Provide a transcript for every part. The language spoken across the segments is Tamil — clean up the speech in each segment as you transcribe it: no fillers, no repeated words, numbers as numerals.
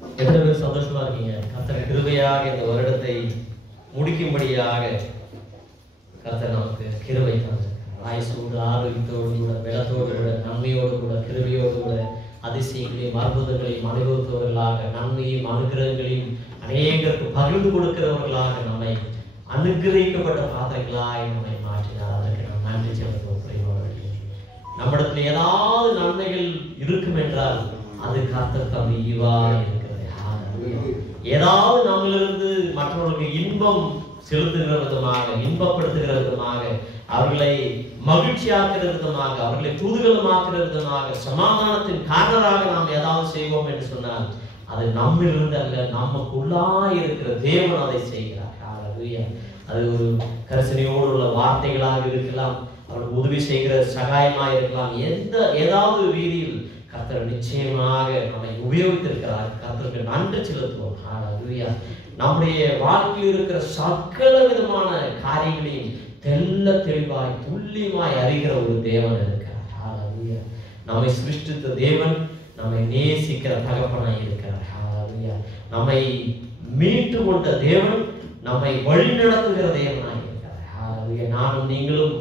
எத்தனை பேர் சந்தோஷமா இருக்கீங்க? கர்த்தர் கிருபையாக இந்த வருடத்தை முடிக்கும்படியாக கர்த்தர் நமக்கு கிருபை தந்தார். ஆயுசோடு, ஆரோக்கியத்தோடு கூட, பலத்தோடு கூட, நன்மையோடு கூட, கிருபையோடு கூட, அதிசயங்களையும் அற்புதங்களையும் அனுபவித்தவர்களாக, நன்மையும் அனுகிரகங்களையும் அநேகருக்கு பகிர்ந்து கொடுக்கிறவர்களாக நம்மை அனுகிரகிக்கப்பட்ட பாத்திரங்களாய் நம்மை மாற்றினார். அதற்கு நாம் நன்றி செலுத்துவோம். நம்மிடத்தில் ஏதாவது நன்மைகள் இருக்கும் என்றால் அது கர்த்தர் தந்த ஈவாய் இருக்கிறது. ஏதாவது நம்மளிருந்து மற்றவர்களுக்கு இன்பம் செலுத்துகிற விதமாக, இன்பப்படுத்துகிற விதமாக, அவர்களை மகிழ்ச்சியாக்குகிற விதமாக, அவர்களை தூதுகளமாக்குகிற விதமாக, சமாதானத்தின் காரணராக நாம் ஏதாவது செய்வோம் என்று சொன்னால் அது நம்மிலிருந்து அல்ல, நமக்குள்ளாய் இருக்கிற தேவன் அதை செய்கிறார். அது ஒரு கரிசனையோடு உள்ள வார்த்தைகளாக இருக்கலாம், அவருக்கு உதவி செய்கிற சகாயமாக இருக்கலாம். ஏதாவது ரீதியில் கர்த்தர் நிச்சயமாக நம்மை உபயோகித்திருக்கிறார். கர்த்தருக்கு நன்றி செலுத்துவோம். நம்முடைய வாழ்க்கையில் இருக்கிற சகல விதமான காரியங்களையும் தெல்ல தெளிவாய் துல்லியமாய் அறிகிற ஒரு தேவன் இருக்கிறார். நம்மை சிருஷ்டித்த தேவன் நம்மை நேசிக்கிற தகப்பனாய் இருக்கிறார். நம்மை மீட்டு கொண்ட தேவன் நம்மை வழிநடத்துகிற தேவனாய் இருக்கிறார். நானும் நீங்களும்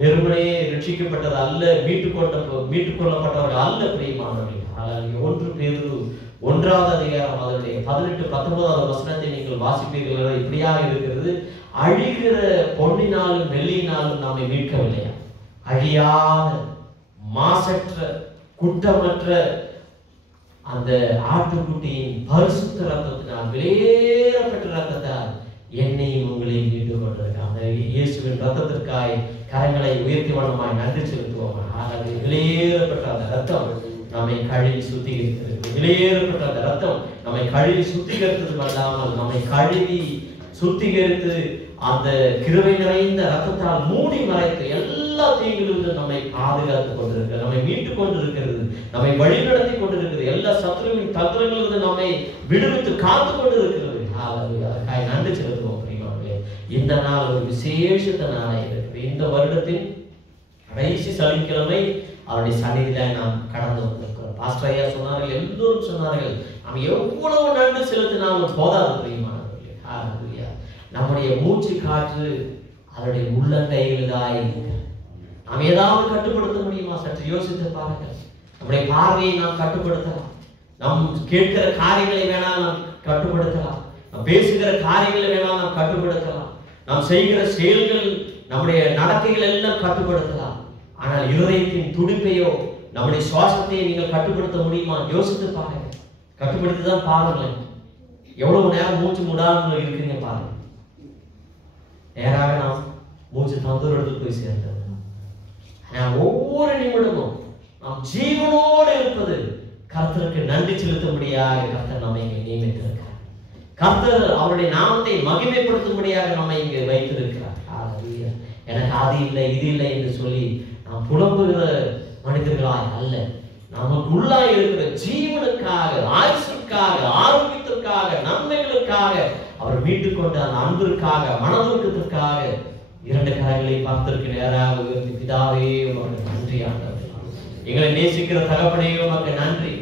வெறுமனே ரட்சிக்கப்பட்டது அல்ல, மீட்டுக் கொள்ளப்பட்டவர்கள் அல்ல பிரியமானவர்கள். 1 பேதுரு 1வது அதிகாரம் அதனுடைய 18-19வது வசனத்தை நீங்கள் வாசிப்பீர்கள். இப்படியாக இருக்கிறது: அழிகிற பொன்னினாலும் வெள்ளியினாலும் நம்மை மீட்கவில்லையா, அழியாத மாசற்ற குற்றமற்ற அந்த ஆட்டுக்குட்டியின் பரிசுத்த ரத்தத்தினால், வெளியேறப்பட்ட ரத்தத்தால் என்னையும் உங்களையும் மீட்டுக் கொண்டிருக்க அந்த இயேசுவின் ரத்தத்திற்காய் கரங்களை உயர்த்தி வண்ணமாய் நன்றி செலுத்துவோம். வெளியேறப்பட்ட அந்த ரத்தம் நம்மை கழுவி சுத்திகரிக்கிறது. வெளியேறப்பட்ட அந்த ரத்தம் நம்மை கழுவி சுத்திகரித்தது அல்லாமல் நம்மை கழுவி சுத்திகரித்து அந்த கிருபை நிறைந்த ரத்தத்தால் மூடி மறைத்து எல்லா தீங்கிலிருந்து நம்மை பாதுகாத்துக் கொண்டிருக்கிறது, நம்மை மீட்டுக் கொண்டிருக்கிறது, நம்மை வழிநடத்தி கொண்டிருக்கிறது, எல்லா சத்துருவின் தந்திரங்களிலிருந்து நம்மை விடுவித்து காத்து கொண்டிருக்கிறது. அதற்காக நன்றி செலுத்துவோம் பிரியமானவர்களே. இந்த நாள் ஒரு விசேஷத்த நாளாக இருக்கிறது. இந்த வருடத்தின் கடைசி சனிக்கிழமை அவருடைய சன்னிதியில நாம் கடந்து வந்திருக்கிறோம். பாஸ்டர் ஐயா சொன்னார்கள், எல்லோரும் சொன்னார்கள், நாம் எவ்வளவு நன்றி செலுத்தினாலும் போதாது பிரியமானவர்களே. நம்முடைய மூச்சு காற்று அதனுடைய உள்ளங்கைகளில் தான் இருக்கிறது. நாம் ஏதாவது கட்டுப்படுத்த முடியுமா? சற்று யோசித்து பாருங்கள். நம்முடைய பார்வையை நாம் கட்டுப்படுத்தலாம், நாம் கேட்கிற காரியங்களை வேணால் நாம் கட்டுப்படுத்தலாம், நாம் பேசுகிற காரியங்களை வேணால் நாம் கட்டுப்படுத்தலாம், நாம் செய்கிற செயல்கள் நம்முடைய நடத்தைகள் எல்லாம் கட்டுப்படுத்தலாம். ஆனால் இருதயத்தின் துடிப்பையோ நம்முடைய சுவாசத்தையும் நீங்கள் கட்டுப்படுத்த முடியுமா? யோசித்து பாருங்க. கட்டுப்படுத்தி தான் பாருங்களேன். எவ்வளவு நேரம் மூச்சு முடாமல் இருக்குங்க பாருங்க. நேராக நாம் மூச்சு தந்தூர் இடத்துக்கு போய் சேர்ந்தோம். ஒவ்வொரு நிமிடமும் நாம் ஜீவனோடு இருப்பது கர்த்தருக்கு நன்றி செலுத்தும்படியாக கர்த்தர் நம்மை இங்கே நியமித்திருக்கிறார். கர்த்தர் அவருடைய நாமத்தை மகிமைப்படுத்தும்படியாக நம்மை இங்கே வைத்திருக்கிறார். எனக்கு அது இல்லை இது இல்லை என்று சொல்லி நாம் புலம்புகிற மனிதர்களாய் அல்ல, நமக்குள்ளாய் இருக்கிற ஜீவனுக்காக, ஆயுசுக்காக, ஆரோக்கியத்திற்காக, நன்மைகளுக்காக அவர் மீட்டுக் கொண்ட அந்த அன்பிற்காக, மனதுருக்கத்திற்காக 2 கரங்களை கர்த்தருக்கு நேராக உயர்த்தி, பிதாவே உமக்கு நன்றி ஆண்டவரே, எங்களை நேசிக்கிற தகப்பனே உமக்கு நன்றி,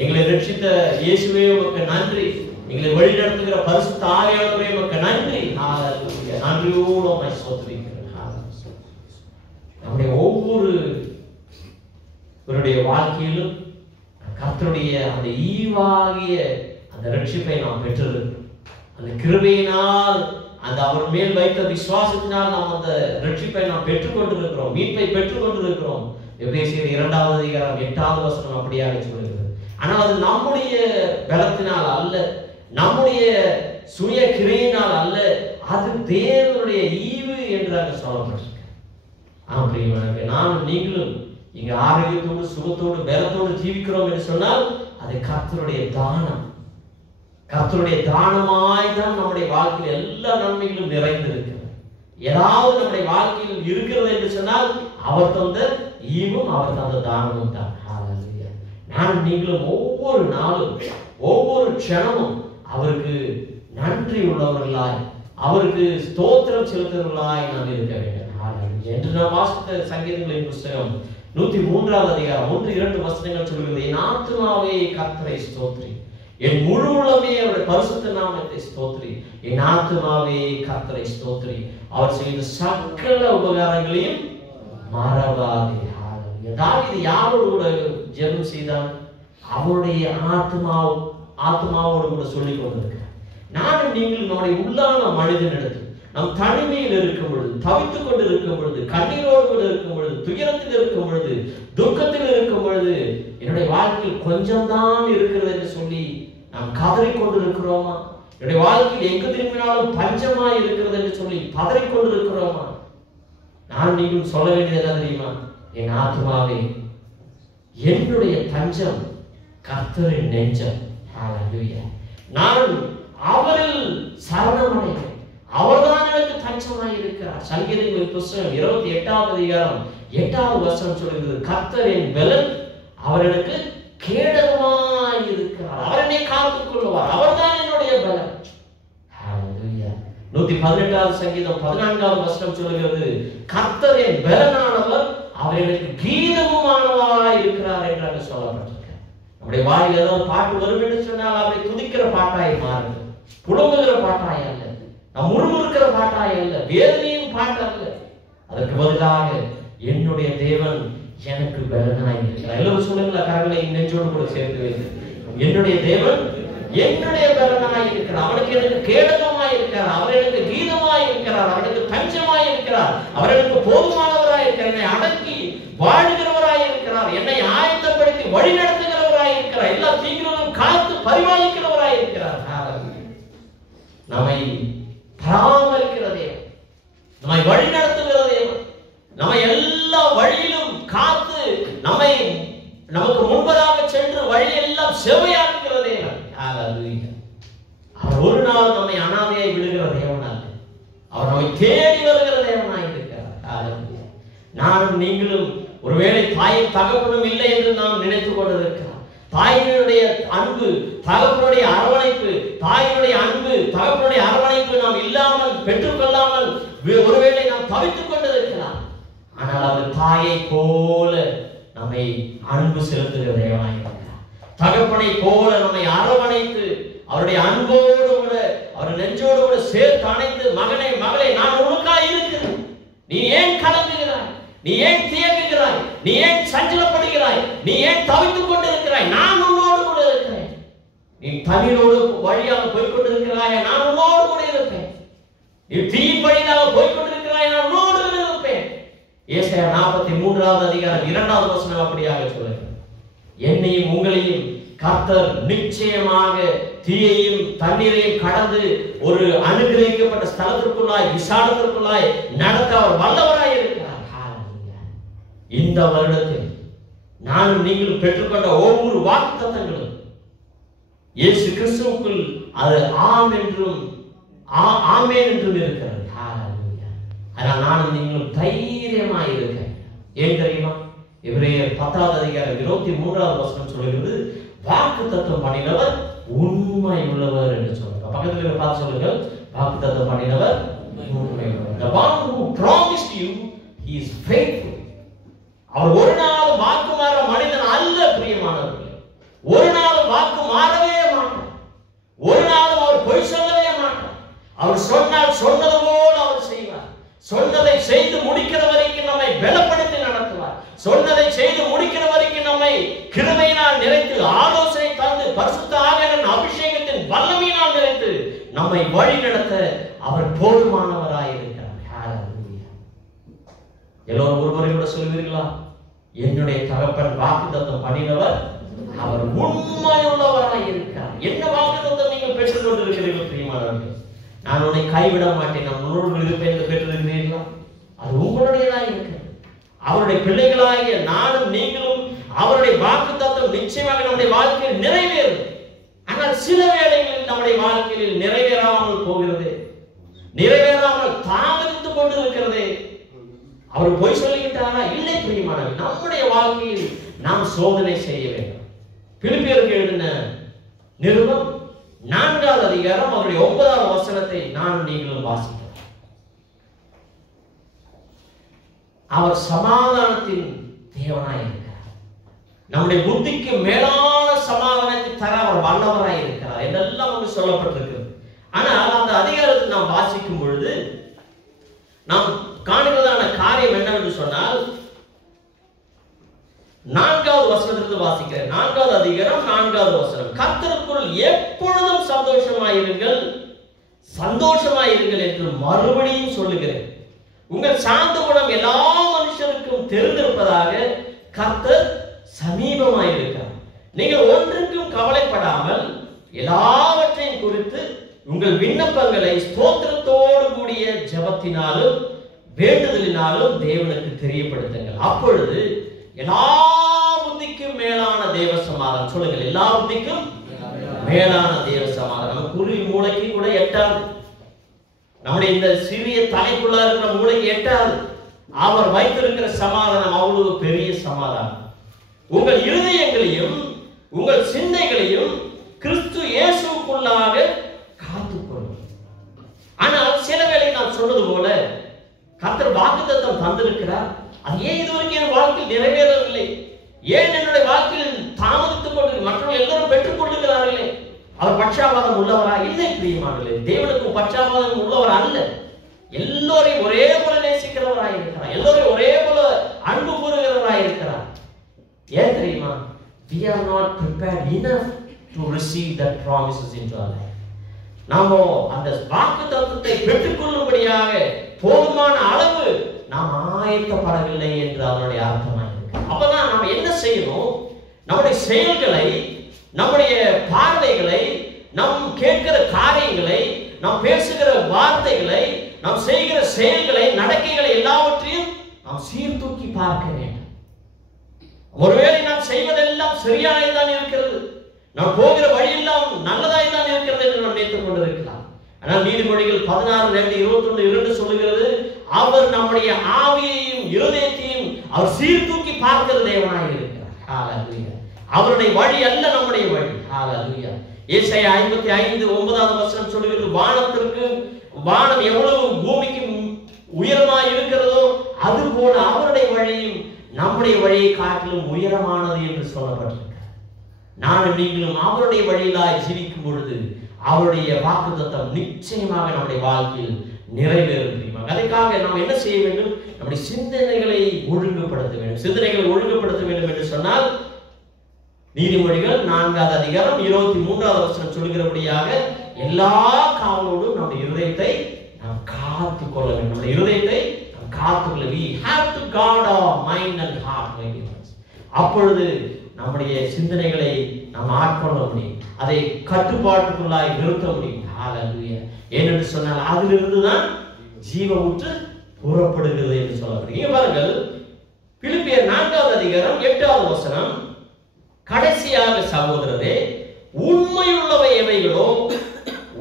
எங்களை ரட்சித்த இயேசுவே உமக்கு நன்றி, எங்களை வழிநடத்துகிற பரிசுத்த ஆவியானவரே உமக்கு நன்றி. நன்றியோடு உம்மை ஸ்தோத்திரிக்கிறேன். நம்முடைய ஒவ்வொருவருடைய வாழ்க்கையிலும் கர்த்தருடைய அந்த ஈவாகிய அந்த ரட்சிப்பை நாம் பெற்றிருக்கிறோம். அந்த கிருபையினால், அந்த அவர் மேல் வைத்த விசுவாசத்தினால் நாம் அந்த ரட்சிப்பை நாம் பெற்றுக் கொண்டிருக்கிறோம், மீட்பை பெற்றுக் கொண்டிருக்கிறோம். எபேசியர் 2வது அதிகாரம் 8வது வசனம் அப்படியாக சொல்கிறது. ஆனால் அது நம்முடைய பலத்தினால் அல்ல, நம்முடைய சுய கிரையினால் அல்ல, அது தேவனுடைய ஈவு என்றாக சொல்லப்பட்டிருக்கு. பிரியமானவர்களே, நானும் நீங்களும் இங்க ஆரோக்கியத்தோடு, சுகத்தோடு, பலத்தோடு ஜீவிக்கிறோம் என்று சொன்னால் அது கர்த்தருடைய தானம். கர்த்தருடைய தானமாய் தான் நம்முடைய வாழ்க்கையில் எல்லா நன்மைகளும் நிறைந்திருக்கிறது. ஏதாவது நம்முடைய வாழ்க்கையில் இருக்கிறது என்று சொன்னால் அவர் தந்த ஈவும் அவர் தந்த தானமும் தான். நானும் நீங்களும் ஒவ்வொரு நாளும் ஒவ்வொரு க்ஷணமும் அவருக்கு நன்றி உள்ளவர்களாய், அவருக்கு ஸ்தோத்திரம் செலுத்துவர்களாய் நாம் இருக்க வேண்டும் என்று நாம் வாசித்த சங்கீதங்களின் புஸ்தகம் 103வது அதிகாரம் 1-2 வசனங்கள் சொல்கிறது. என் ஆத்துமாவே கர்த்தரை ஸ்தோத்திரி, என் முழு உள்ளமே அவருடைய பரிசுத்த நாமத்தை ஸ்தோத்திரி. என் ஆத்துமாவே கர்த்தரை ஸ்தோத்திரி. அவர் செய்த சகல உபகாரங்களையும் மறவாதே. தாவீது யாரோடு கூட ஜெபம் செய்தான்? அவருடைய ஆத்மாவோடு கூட சொல்லிக் கொண்டிருக்கிறார். நானும் நீங்கள் நம்முடைய உள்ளான மனிதனிடத்தில் நம் தனிமையில் இருக்கும் பொழுது, தவித்துக் கொண்டு இருக்கும் பொழுது, கண்ணீரோடு கூட இருக்கும் பொழுது, துயரத்தில் இருக்கும் பொழுது, துக்கத்தில் இருக்கும் பொழுது, என்னுடைய வாழ்க்கையில் கொஞ்சம் தான் இருக்கிறது என்று சொல்லி நாம் கதறிக்கொண்டு இருக்கிறோமா? என்னுடைய வாழ்க்கையில் எங்கு திரும்பினாலும் பஞ்சமாய் இருக்கிறது என்று சொல்லி பதறிக்கொண்டு இருக்கிறோமா? நான் நீங்கள் சொல்ல வேண்டியது என்ன தெரியுமா? என் ஆத்மாவே, என்னுடைய தஞ்சம் கர்த்தரின் நெஞ்சம். ஹல்லேலூயா. நான் அவரில் சரணமடைகிறேன். அவர்தான் எனக்கு தஞ்சமாய் இருக்கிறார். சங்கீதங்களின் புத்தகம் 28வது அதிகாரம் 8வது வசனம் சொல்கிறது, கர்த்தர் என் பலன், அவர் எனக்கு கேடகமாய் இருக்கிறார். அவர் என்னை காத்துக் கொள்வார். அவர்தான் என்னுடைய பலன். ஹல்லேலூயா. 118வது சங்கீதம் 14வது வசனம் சொல்கிறது, கர்த்தர் என் பலனானவர், அவர் எனக்கு கீதமுமானவராய் இருக்கிறார் என்று சொல்லப்பட்டிருக்கிறார். நம்முடைய வாயில் ஏதாவது பாட்டு வரும் என்று சொன்னால் அவரை துதிக்கிற பாட்டாய் மாறுது. புலம்புகிற பாட்டாய் அல்ல, நம் முறுமுறுக்கிற பாட்டாய் அல்ல, வேதனையின் பாட்டு அல்ல. அதற்கு பதிலாக என்னுடைய தேவன் எனக்கு பலனாய் இருக்கிறார். எல்லோரும் சொல்லுங்களா, கரங்களை நெஞ்சோடு கூட சேர்த்து வைத்து, என்னுடைய தேவன் என்னுடைய பலனாய் இருக்கிறார். அவனுக்கு எனக்கு கேடகமாய் இருக்கிறார். அவர் எனக்கு கீதமாய் இருக்கிறார். அவனுக்கு தஞ்சமாய் இருக்கிறார். அவர் எனக்கு போதுமானவராய் இருக்கிறார். என்னை அடக்கி வாழ்கிறவராய் இருக்கிறார். என்னை ஆயத்தப்படுத்தி வழி நடத்துகிறவராய் இருக்கிறார். எல்லா தீங்கிலும் காத்து பரிபாலிக்கிறவராய் இருக்கிறார். நம்மை பராமரிக்கிற தேவன், நம்மை வழி நடத்துகிற தேவன், நம்மை எல்லா வழியிலும் காத்து நமக்கு முன்பதாக சென்று வழியெல்லாம் செவையாக்குகிற தேவன். அவர் ஒரு நாள் நம்மை அனாதையாய் விடுகிற தேவனாக, அவர் நம்மை தேடி வருகிற தேவனாய் இருக்கிறார். நானும் நீங்களும் ஒருவேளை தாயும் தகப்பனும் இல்லை என்று நாம் நினைத்துக் கொண்டிருக்கிறோம். தாயினுடைய அன்பு, தகப்பனுடைய அரவணைப்பு, தாயினுடைய அன்பு, தகப்பனுடைய அரவணைப்பு நாம் இல்லாமல் பெற்றுக்கொள்ளாமல் ஒருவேளை நாம் தவித்துக் கொண்டிருக்கலாம். ஆனால் அவர் தாயை போல நம்மை அன்பு செலுத்துகிற தேவனாய் இருக்கிறார். தகப்பனை போல நம்மை அரவணைத்து அவருடைய அன்போடு கூட, அவர் நெஞ்சோடு கூட சேர்த்து அணைத்து, மகனே மகளே, நான் உனக்காய் இருக்கிறேன், நீ ஏன் கலங்குகிறாய், நீ ஏன் தியங்குகிறாய், நீ ஏன் சஞ்சலப்படுகிறாய், நீ ஏன் தவித்துக் கொண்டிருக்கிறாய், நான் உன்னோடு கூட இருக்கிறேன். நீ தண்ணீரோடு வழியாக போய்கொண்டிருக்கிறாய், நான் உன்னோடு கூட இருப்பேன். நீ தீயின் வழியாக போய்கொண்டிருக்கிறாய், நான் உன்னோடு கூட இருப்பேன். ஏசாயா 43வது அதிகாரம் 2வது வசனம் அப்படியாக சொல்லுகிறது, என்னையும் உங்களையும் கர்த்தர் நிச்சயமாக தீயையும் தண்ணீரையும் கடந்து ஒரு அனுகிரகிக்கப்பட்ட ஸ்தலத்திற்குள்ளாய், விசாலத்திற்குள்ளாய் நடத்த அவர் வல்லவராய் இருக்கிறார். இந்த வருடத்தில் நானும் நீங்களும் பெற்றுக்கொண்ட ஒவ்வொரு வாக்குத்தத்தங்களும் இயேசு கிறிஸ்துவுக்குள் அது ஆம் என்றும் ஆமென் என்றும் இருக்கிறது. அதனால் நானும் நீங்களும் தைரியமாய் இருக்கேன். ஏன் தெரியுமா? எபிரேயர் 10வது அதிகாரம் 23வது வசனம் சொல்கிறது, வாக்குத்தத்தம் பண்ணினவர் உண்மை உள்ளவர் என்று சொல்றார். பக்கத்துல பார்த்து சொல்லுங்க, வாக்குத்தத்தம் பண்ணினவர் உண்மை உள்ளவர். The one who promised you, he is faithful. அவர் ஒரு நாள் வாக்கு மாற மனிதன் அல்ல பிரியமானவர்களே. ஒரு நாள் வாக்கு மாறவே மாட்டார். ஒரு நாள் அவர் பொய் சொல்லவே மாட்டார். அவர் சொன்னால் சொன்னது போல் அவர் செய்வார். சொன்னதை செய்து முடிக்கிற வரைக்கும் நம்மை பலப்படுத்தி நடத்துவார். சொன்னதை செய்து முடிக்கிற வரைக்கும் நம்மை கிருபையினால் நிறைத்து, ஆலோசனை தந்து, பரிசுத்த ஆவியானவரின் அபிஷேகத்தின் வல்லமையினால் நிறைத்து நம்மை வழி நடத்த அவர் போதுமானவராய் இருக்கிறார். எல்லோரும் ஒருவரை கூட சொல்வீர்களா? என்னுடைய தகப்பன் வாக்குத்தத்தம் பண்ணினவர், அவர் உண்மையுள்ளவராய் இருக்கிறார். என்ன வாக்குத்தத்தம் நீங்கள் பெற்றுக் கொண்டிருக்கிறீர்கள் பிரியமானவர்களே? நான் உன்னை கைவிட மாட்டேன், நான் உன்னோடு இருப்பேன் என்று பெற்றிருக்கிறீர்களா? அது உங்களுடையதாக இருக்கிறது. அவருடைய பிள்ளைகளாகிய நானும் நீங்களும் அவருடைய வாக்குத்தத்தம் நிச்சயமாக நம்முடைய வாழ்க்கையில் நிறைவேறும். ஆனால் சில வேளைகளில் நம்முடைய வாழ்க்கையில் நிறைவேறாமல் போகிறது, நிறைவேறாமல் தாமதித்துக் கொண்டிருக்கிறது. அவர் பொய் சொல்லிவிட்டாரா? இல்லை பிரியமானவர்களே, நம்முடைய வாழ்க்கையில் நாம் சோதனை செய்ய வேண்டும். பிலிப்பியருக்கு எழுதின நிருபம் 4வது அதிகாரம் அவருடைய 9வது வசனத்தை நான் நீங்களும் வாசிக்கிறோம். அவர் சமாதானத்தின் தேவனாய் இருக்கிறார். நம்முடைய புத்திக்கு மேலான சமாதானத்தை தர அவர் வல்லவராய் இருக்கிறார் என்றெல்லாம் வந்து சொல்லப்பட்டிருக்கு. ஆனால் அந்த அதிகாரத்தை நாம் வாசிக்கும் பொழுது நாம் காணுகிறதான காரியம் என்னவென்று சொன்னால், 4வது வசனத்திலிருந்து வாசிக்கிறேன். 4வது அதிகாரம் 4வது வசனம். கர்த்தருக்குள் எப்பொழுதும் சந்தோஷமாயிருங்கள் சந்தோஷமாயிருங்கள் என்று மறுபடியும் சொல்லுகிறேன். உங்கள் சாந்த குணம் எல்லா மனுஷருக்கும் தெரிந்திருப்பதாக கர்த்தர் சமீபமாயிருக்கிறார். நீங்கள் ஒன்றுக்கும் கவலைப்படாமல் எல்லாவற்றையும் குறித்து உங்கள் விண்ணப்பங்களை ஸ்தோத்திரத்தோடு கூடிய ஜெபத்தினாலும் வேண்டுதலினாலும் தேவனுக்கு தெரியப்படுத்துங்கள். அப்பொழுது எல்லா புத்திக்கும் மேலான தேவ சமாதானம், சொல்லுங்கள், எல்லா புத்திக்கும் மேலான தேவ சமாதானம் குருவி மூளைக்கு கூட எட்டாது. நம்முடைய இந்த சிறிய தலைக்குள்ள இருக்கிற மூளைக்கு எட்டாது. அவர் வைத்திருக்கிற சமாதானம் அவ்வளவு பெரிய சமாதானம். உங்கள் இருதயங்களையும் உங்கள் சிந்தைகளையும் கிறிஸ்து இயேசுவுக்குள்ளாக காத்துக்கொள்ளும். ஆனால் சில வேளை நான் சொன்னது போல கர்த்தர் வாக்குத்தத்தம் தந்திருக்கிறார். அது ஏன் இதுவரைக்கும் என் வாழ்க்கையில் நிறைவேறவில்லை? ஏன் என்னுடைய வாழ்க்கையில் தாமதித்துக் கொண்டு மற்றவர்கள் எல்லோரும் பெற்றுக் கொள்ளுகிறார்களே? அவர் பட்சாபாதம் உள்ளவரா? இல்லை பிரியமானவர்களே, தேவனுக்கு பட்சாபாதம் உள்ளவர் அல்ல. எல்லோரையும் ஒரே போல நேசிக்கிறவராய் இருக்கிறார். எல்லோரையும் ஒரே போல அன்பு கூறுகிறவராய் இருக்கிறார். ஏன் தெரியுமா? We are not prepared enough to receive that promises into our life. நாம அந்த வாக்குத்தத்தத்தை பெற்றுக்கொள்ளும்படியாக போதுமான அளவு நாம் ஆயத்தப்படவில்லை என்று அவருடைய அர்த்தமாக இருக்கு. அப்பதான் நாம் என்ன செய்யணும்? நம்முடைய செயல்களை, நம்முடைய பார்வைகளை, நாம் கேட்கிற காரியங்களை, நாம் பேசுகிற வார்த்தைகளை, நாம் செய்கிற செயல்களை, நடக்கைகளை எல்லாவற்றையும் நாம் சீர்தூக்கி பார்க்க வேண்டும். ஒருவேளை நாம் செய்வதெல்லாம் சரியானதான் இருக்கிறது, நாம் போகிற வழியெல்லாம் நல்லதாய் தான் இருக்கிறது என்று நாம் நினைத்துக் கொண்டிருக்கலாம். ஆனால் நீதிமொழிகள் 16:2-21 சொல்லுகிறது, அவர் நம்முடைய ஆவியையும் இருதயத்தையும் அவர் சீர்தூக்கி பார்க்கிற தேவனாய் இருக்கிறார். ஹalleluya. அவருடைய வழி அல்ல நம்முடைய வழி. ஹalleluya. ஏசாயா 55:9 வசனம் சொல்லுகிறது, வானம் எவ்வளவு பூமிக்கு உயரமாய் இருக்கிறதோ அதுபோல அவருடைய வழியும் நம்முடைய வழியை காட்டிலும் உயரமானது என்று சொல்லப்பட்டிருக்கிறது. நானும் நீங்களும் அவருடைய வழியிலாய் ஜீவிக்கும் பொழுது அவருடைய வாக்குத்தத்தம் நிச்சயமாக நம்முடைய வாழ்க்கையில் நிறைவேறும். அதற்காக நாம் என்ன செய்ய வேண்டும்? நம்முடைய சிந்தனைகளை ஒழுங்குபடுத்த வேண்டும். சிந்தனைகளை ஒழுங்குபடுத்த வேண்டும் என்று சொன்னால் நீதிமொழிகள் 4வது அதிகாரம் 23வது வசனம் சொல்கிறபடியாக எல்லா காவலோடும் நம்முடைய இருதயத்தை நாம் காத்துக் கொள்ள வேண்டும். நம்முடைய இருதயத்தை நாம் காத்துக்கொள்ள. We have to guard our mind and heart, my dear friends. அப்பொழுது நம்முடைய சிந்தனைகளை நாம் ஆட்கொள்ள முடியும். அதை கட்டுப்பாட்டுக்குள்ளாய் நிறுத்த முடியும். ஹalleluya. ஏனென்று சொன்னால் அதிலிருந்து தான் ஜீவ ஊற்று புறப்படுகிறது என்று சொல்லப்படுகிறது. இங்க பாருங்கள், பிலிப்பியர் 4வது அதிகாரம் 8வது வசனம், கடைசியாக சகோதரரே, உண்மையுள்ளவை எவைகளோ,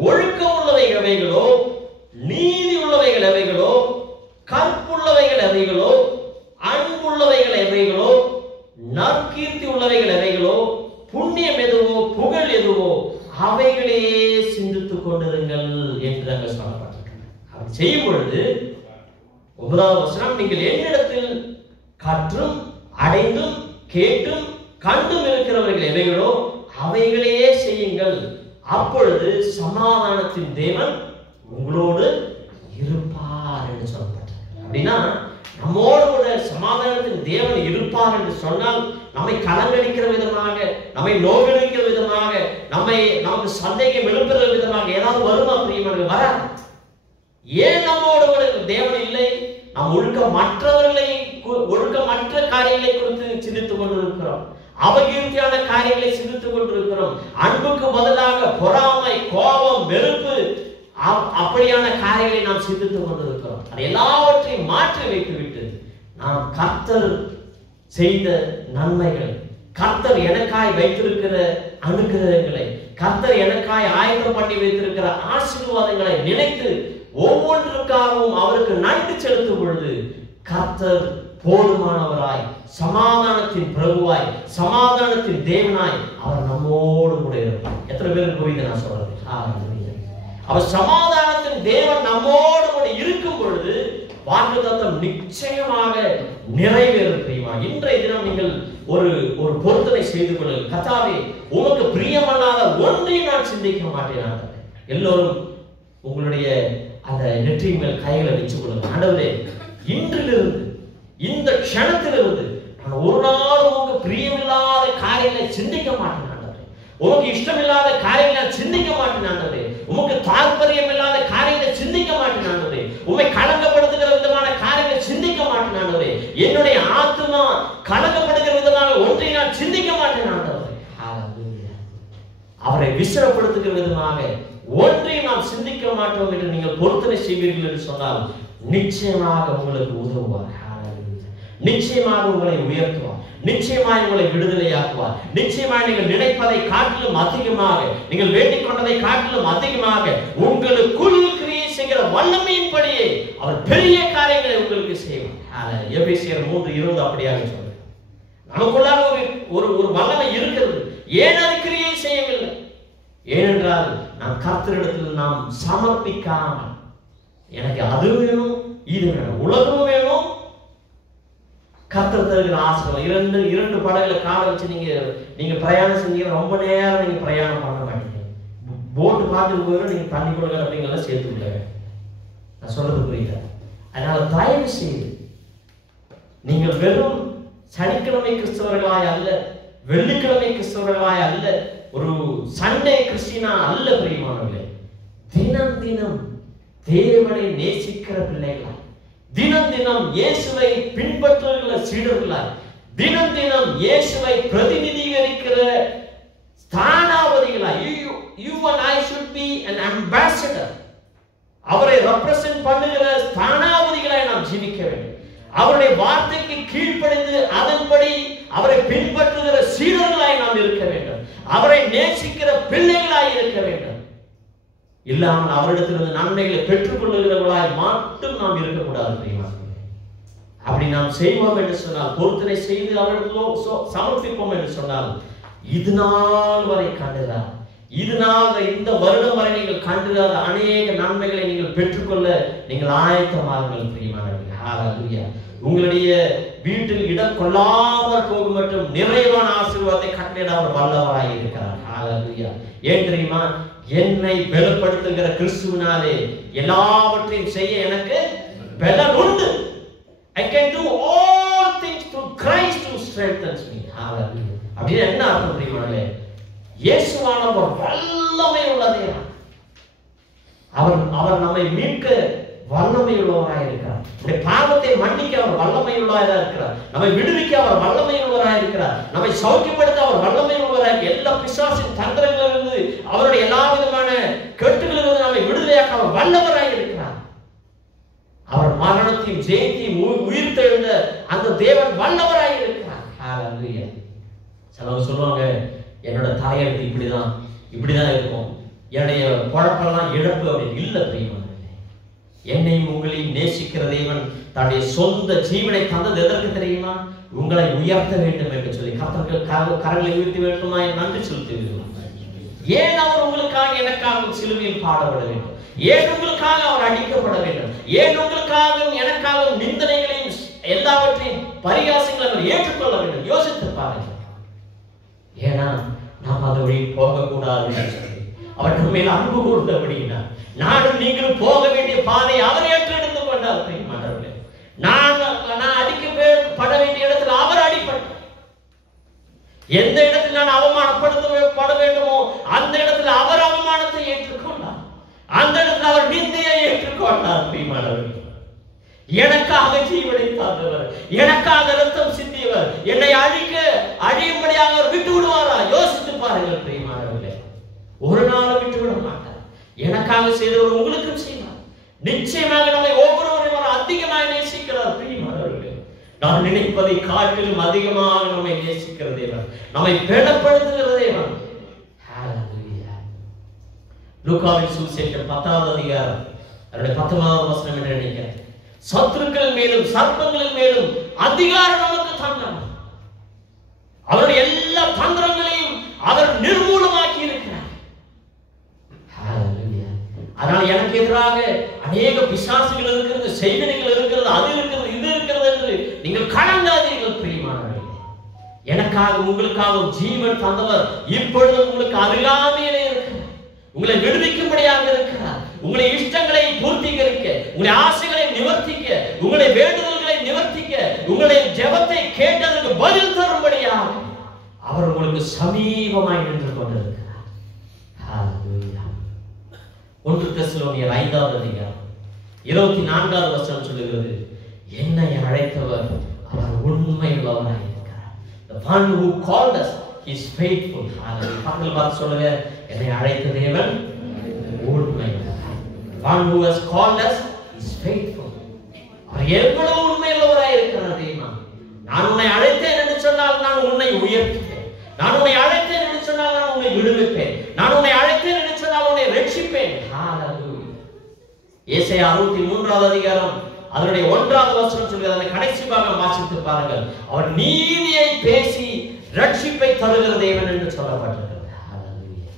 ஒழுக்கம் உள்ளவை எவைகளோ, நீதி உள்ளவைகள் எவைகளோ, கற்புள்ளவைகள் எவைகளோ, அன்புள்ளவைகள் எவைகளோ, நற்கீர்த்தி உள்ளவைகள் எவைகளோ, புண்ணியம் எதுவோ, புகழ் எதுவோ, அவைகளே சிந்தித்துக் கொண்டிருங்கள் என்று அங்கு சொல்லப்பட்டிருக்கிறது. அப்படி செய்யும் பொழுது 9வது வசனம், நீங்கள் என்னிடத்தில் கற்றும் அடைந்தும் கேட்டும் கண்டும் இருக்கிறவர்கள் எவைகளோ அவைகளையே செய்யுங்கள், அப்பொழுது சமாதானத்தின் தேவன் உங்களோடு இருப்பார் என்று சொல்லப்பட்டிருக்கிறது. அப்படின்னா நம்மோடு கூட சமாதானத்தின் தேவன் இருப்பார் என்று சொன்னால் நம்மை கலங்கடிக்கிற விதமாக, நம்மை நோகடிக்கிற விதமாக, நமக்கு சந்தேகம் எழுப்புகிற விதமாக ஏதாவது வருமா பிரியமானவர்களே? வராது. ஏன் நம்மோடு கூட தேவன் இல்லை? நாம் ஒழுக்கமற்ற காரியங்களை குறித்து சிந்தித்துக் கொண்டிருக்கிறோம். அபகீர்த்தியான காரியங்களை சிந்தித்துக் கொண்டிருக்கிறோம். அன்புக்கு பதிலாக பொறாமை, கோபம், வெறுப்பு, அப்படியான காரியங்களை நாம் சிந்தித்துக் கொண்டிருக்கிறோம். அது எல்லாவற்றையும் மாற்றி வைத்துவிட்டு நாம் கர்த்தர் செய்த நன்மைகள், கர்த்தர் எனக்காய் வைத்திருக்கிற அனுகிரகங்களை, கர்த்தர் எனக்காய் ஆயத்தம் பண்ணி வைத்திருக்கிற ஆசீர்வாதங்களை நினைத்து ஒவ்வொன்றுக்காகவும் அவருக்கு நன்றி செலுத்தும் பொழுது கர்த்தர் போதுமானவராய், சமாதானத்தின் பிரபுவாய், சமாதானத்தின் தேவனாய் அவர் நம்மோடு கூட இருப்பார். எத்தனை பேருக்கு புரியுது நான் சொல்றது? அவர் சமாதானத்தின் தேவன் நம்மோடு கூட இருக்கும் பொழுது வாக்குத்தத்தம் நிச்சயமாக நிறைவேறும். இன்றைய தினம் நீங்கள் ஒரு ஒரு பொருத்தனை செய்து கொள்ளுங்கள். கர்த்தாவே, உமக்கு பிரியமல்லாத ஒன்றையும் நான் சிந்திக்க மாட்டேன். எல்லோரும் உங்களுடைய அந்த நெற்றியின் மேல் கைகளை வச்சுக் கொள்ளுங்க. ஆண்டவரே, இன்றிலிருந்து இந்த க்ஷணத்திலிருந்து நான் ஒரு நாள் உமக்கு பிரியமில்லாத காரியங்களை சிந்திக்க மாட்டேன். ஆண்டவரே, உமக்கு இஷ்டமில்லாத காரியங்களை சிந்திக்க மாட்டேன். ஆண்டவரே, உமக்கு தாற்பயம் இல்லாத காரியங்களை சிந்திக்க மாட்டேன். ஆண்டவரே, உம்மை கலங்கப்படுத்துகிற விதமான காரியங்களை சிந்திக்க மாட்டேன். ஆண்டவரே, என்னுடைய ஆத்துமா கலங்கப்படுகிற விதமான ஒன்றை நான் சிந்திக்க மாட்டேன். ஆண்டவரே, அவரை விசனப்படுத்துகிற விதமாக ஒன்றையும் நாம் சிந்திக்க மாட்டோம் என்று நீங்கள் பொருத்தனை செய்வீர்கள் என்று சொன்னால் நிச்சயமாக உங்களுக்கு உதவுவார். நிச்சயமாக உங்களை உயர்த்துவார். நிச்சயமாக உங்களை விடுதலையாக்குவார். நிச்சயமாக நீங்கள் நினைப்பதை காட்டிலும் அதிகமாக, நீங்கள் வேண்டிக் கொண்டதை காட்டிலும் அதிகமாக உங்களுக்குள் கிரியை செய்கிற வல்லமையின்படியே அவர் பெரிய காரியங்களை உங்களுக்கு செய்வார். எபேசியர் 3:20 அப்படியாக சொல்றார். நமக்குள்ளாக ஒரு வல்லமை இருக்கிறது. ஏன் அது கிரியை செய்யவில்லை? ஏனென்றால் நாம் கர்த்தரிடத்தில் நாம் சமர்ப்பிக்காமல், எனக்கு அது வேணும், இது வேணும், உலகம் வேணும், கர்த்தர் தருகிற ஆசீர்வாதம். இரண்டு படகுல காலை வச்சு நீங்க பிரயாணம் செஞ்சீங்க, ரொம்ப நேரம் நீங்க பிரயாணம் பண்ண மாட்டீங்க. போட்டு பார்த்துட்டு போயிடும், நீங்க தண்ணி கொடுக்க அப்படிங்கிறத சேர்த்து விடுங்க. நான் சொல்றது புரியுதா? அதனால தயவு செய்து நீங்கள் வெறும் சனிக்கிழமை கிறிஸ்தவர்களாய் அல்ல, வெள்ளிக்கிழமை கிறிஸ்தவர்களாய் அல்ல, ஒரு சண்டே கிறிஸ்டினா அல்ல பிரியமானவர்களே. தினம் தினம் தேவனை நேசிக்கிற பிள்ளைகளா, தினம் தினம் இயேசுவை பின்பற்றுகிற சீடர்களாய், தினம் தினம் இயேசுவை பிரதிநிதிகரிக்கிற ஸ்தானாபதிகளாய், you and I should be an ambassador. அவரை ரெப்ரசன்ட் பண்ணுகிற ஸ்தானாபதிகளாய் நாம் ஜீவிக்க வேண்டும். அவருடைய வார்த்தைக்கு கீழ்ப்படிந்து அதன்படி அவரை பின்பற்றுகிற சீடர்களாய் நாம் இருக்க வேண்டும். அவரை நேசிக்கிற பிள்ளைகளாய் இருக்க வேண்டும். இல்லாமல் அவரிடத்திலிருந்து நன்மைகளை பெற்றுக் கொள்ளுகிறவர்களாய் மட்டும் நாம் இருக்கக்கூடாது. அப்படி நாம் செய்வோம் என்று சொன்னால், பொருத்தனை செய்து அவரிடத்தில் சமர்ப்பிப்போம் என்று சொன்னால், இது நாள் வரை கண்டுகிறார், இந்த வருடம் வரை நீங்கள் கண்டுகிறாத அநேக நன்மைகளை நீங்கள் பெற்றுக்கொள்ள நீங்கள் ஆயத்தமாகுங்கள் பிரியமானவர்களே. ஹல்லேலூயா. உங்களுடைய வீட்டில் இடம் கொள்ளாமல் போகும் மற்றும் நிறைவான ஆசீர்வாதத்தை கட்டளையிட அவர் வல்லவராய் இருக்கிறார். ஹல்லேலூயா. ஏன் தெரியுமா? என்னை பலப்படுத்துகிற கிறிஸ்துவினாலே எல்லாவற்றையும் செய்ய எனக்கு பலன் உண்டு. I can do all things through Christ who strengthens me. Hallelujah. அப்படியே என்ன அர்த்தம் தெரியுமாங்களே? இயேசுவானவர் வல்லமை உள்ள தேவன். அவர் நம்மை மீட்க வல்லமை உள்ளவராய் இருக்கிறார். நம்முடைய பாவத்தை மன்னிக்க அவர் வல்லமை உள்ளவராய் இருக்கிறார். நம்மை விடுவிக்க அவர் வல்லமை உள்ளவராய் இருக்கிறார். நம்மை சௌக்கியப்படுத்த அவர் வல்லமை உள்ளவராய், எல்லா பிசாசின் தந்திரங்களிலிருந்து, அவருடைய எல்லா விதமான கெட்டுகளிலிருந்து நம்மை விடுதலையாக்க அவர் வல்லவராய் இருக்கிறார். அவர் மரணத்தையும் ஜெயத்தையும் உயிர்த்தெழுந்த அந்த தேவன் வல்லவராய் இருக்கிறார். ஹல்லேலூயா. சிலர் சொல்லுவாங்க, என்னோட தலையெழுத்து இப்படிதான் இருக்கும், என்னுடைய பொழப்பெல்லாம் இழப்பு அப்படின்னு. இல்லை பிரியமானவர்களே, என்னையும் உங்களையும் நேசிக்கிற தேவன் தன்னுடைய சொந்த ஜீவனை தந்தது எதற்கு தெரியுமா? உங்களை உயர்த்த வேண்டும் என்று சொல்லி. கரங்களை உயர்த்தி வேண்டுமா? நன்றி செலுத்துவீர்கள். ஏன் அவர் உங்களுக்காக எனக்காக சிலுவையில் பாடப்பட வேண்டும்? ஏன் உங்களுக்காக அவர் அடிக்கப்பட வேண்டும்? ஏன் உங்களுக்காகவும் எனக்காகவும் நிந்தனைகளையும் எல்லாவற்றையும் பரிகாசங்களை அவர் ஏற்றுக்கொள்ள வேண்டும்? யோசித்து பாருங்கள். ஏன்னா நாம் அதை வழி போகக்கூடாது. அவர் நம்ம மேல் அன்பு கூர்ந்தபடினா நானும் நீங்களும் போக வேண்டிய பாதை அவர் ஏற்றெடுத்துக் கொண்டார். பிரியமானவர்களே, நான் அடிக்கப்பட வேண்டிய இடத்துல அவர் அடிப்பட்டார். எந்த இடத்தில் நான் அவமானப்படுத்தப்பட வேண்டுமோ அந்த இடத்துல அவர் அவமானத்தை ஏற்றுக்கொண்டார். அந்த இடத்துல அவர் நிந்தையை ஏற்றுக்கொண்டார். பிரியமானவர்களே, எனக்காக ஜீவனை தந்தவர், எனக்காக ரத்தம் சிந்தியவர், என்னை அழியும்படியாக அவர் விட்டு விடுவாரா? யோசித்து பாருங்கள் பிரியமானவர்களே. ஒரு நாளும் விட்டு விட மாட்டார். எனக்காக செய்தவர் உங்களுக்கும் செய்வார். நிச்சயமாக நம்மை ஒவ்வொருவரையும் அதிகமாக நேசிக்கிறார். பிரியமானவர்களே, நாம் நினைப்பதை காட்டிலும் அதிகமாக நம்மை நேசிக்கிற தேவன், நம்மை பலப்படுத்துகிற தேவன். ஹல்லேலூயா. லூக்காவின் சுவிசேஷம் 10வது அதிகாரம் 19வது வசனம் என்று நினைக்கிறேன். சத்துருக்கள் மேலும் சர்ப்பங்களின் மேலும் அதிகாரம் நமக்கு தந்தார். அவருடைய எல்லா தந்திரங்களையும் அவர் நிர்மூலமாக்கி இருக்கிறார். அதனால எனக்கு எதிராக அநேக பிசாசுகள் இருக்கிறது, செய்திகள் இருக்கிறது, அது இருக்கிறது, இது இருக்கிறது என்று நீங்கள் கலங்காதீர்கள் பிரியமானவர்களே. எனக்காக உங்களுக்காக ஜீவன் தந்தவர் இப்பொழுது உங்களுக்கு அருகாமையிலே இருக்கிறார். உங்களை விடுவிக்கும்படியாக இருக்கிறார். உங்களை இஷ்டங்களை பூர்த்திக்க, உங்களை ஆசைகளை நிவர்த்திக்க, உங்களை வேண்டுதல்களை நிவர்த்திக்க, உங்களை ஜெபத்தை கேட்டதற்கு பதில் தரும்படியாக அவர் உங்களுக்கு சமீபமாய் நின்று கொண்டிருக்கிறார். ஹல்லேலூயா. 1 தெசலோனியர் 5வது அதிகாரம் 24வது வசனம் சொல்லுகிறது, என்னை அழைத்தவர் அவர் உண்மையுள்ளவராய் இருக்கிறார். The one who called us, he is faithful. ஹல்லேலூயா. பக்கத்துல பார்த்து சொல்லுங்க, என்னை அழைத்த தேவன் உண்மையுள்ளவர். The one who has called us is faithful. அவர் எவ்வளவு உண்மையுள்ளவராய் இருக்கிறார் தெரியுமா? நான் உன்னை அழைத்தேன் என்று சொன்னால் நான் உன்னை உயர்த்துவேன். நான் உன்னை அழைத்தேன் என்று சொன்னால் நான் உன்னை விடுவிப்பேன். நான் உன்னை அழைத்தேன் என்று சொன்னால் உன்னை ரட்சிப்பேன். ஹல்லேலூயா. ஏசாயா 63வது அதிகாரம் அதனுடைய 1வது வசனம் சொல்கிறது. அந்த கடைசி பாகம் வாசித்து பாருங்கள். அவர் நீதியை பேசி ரட்சிப்பை தருகிற தேவன் என்று சொல்லப்பட்டிருக்கிறது. ஹல்லேலூயா.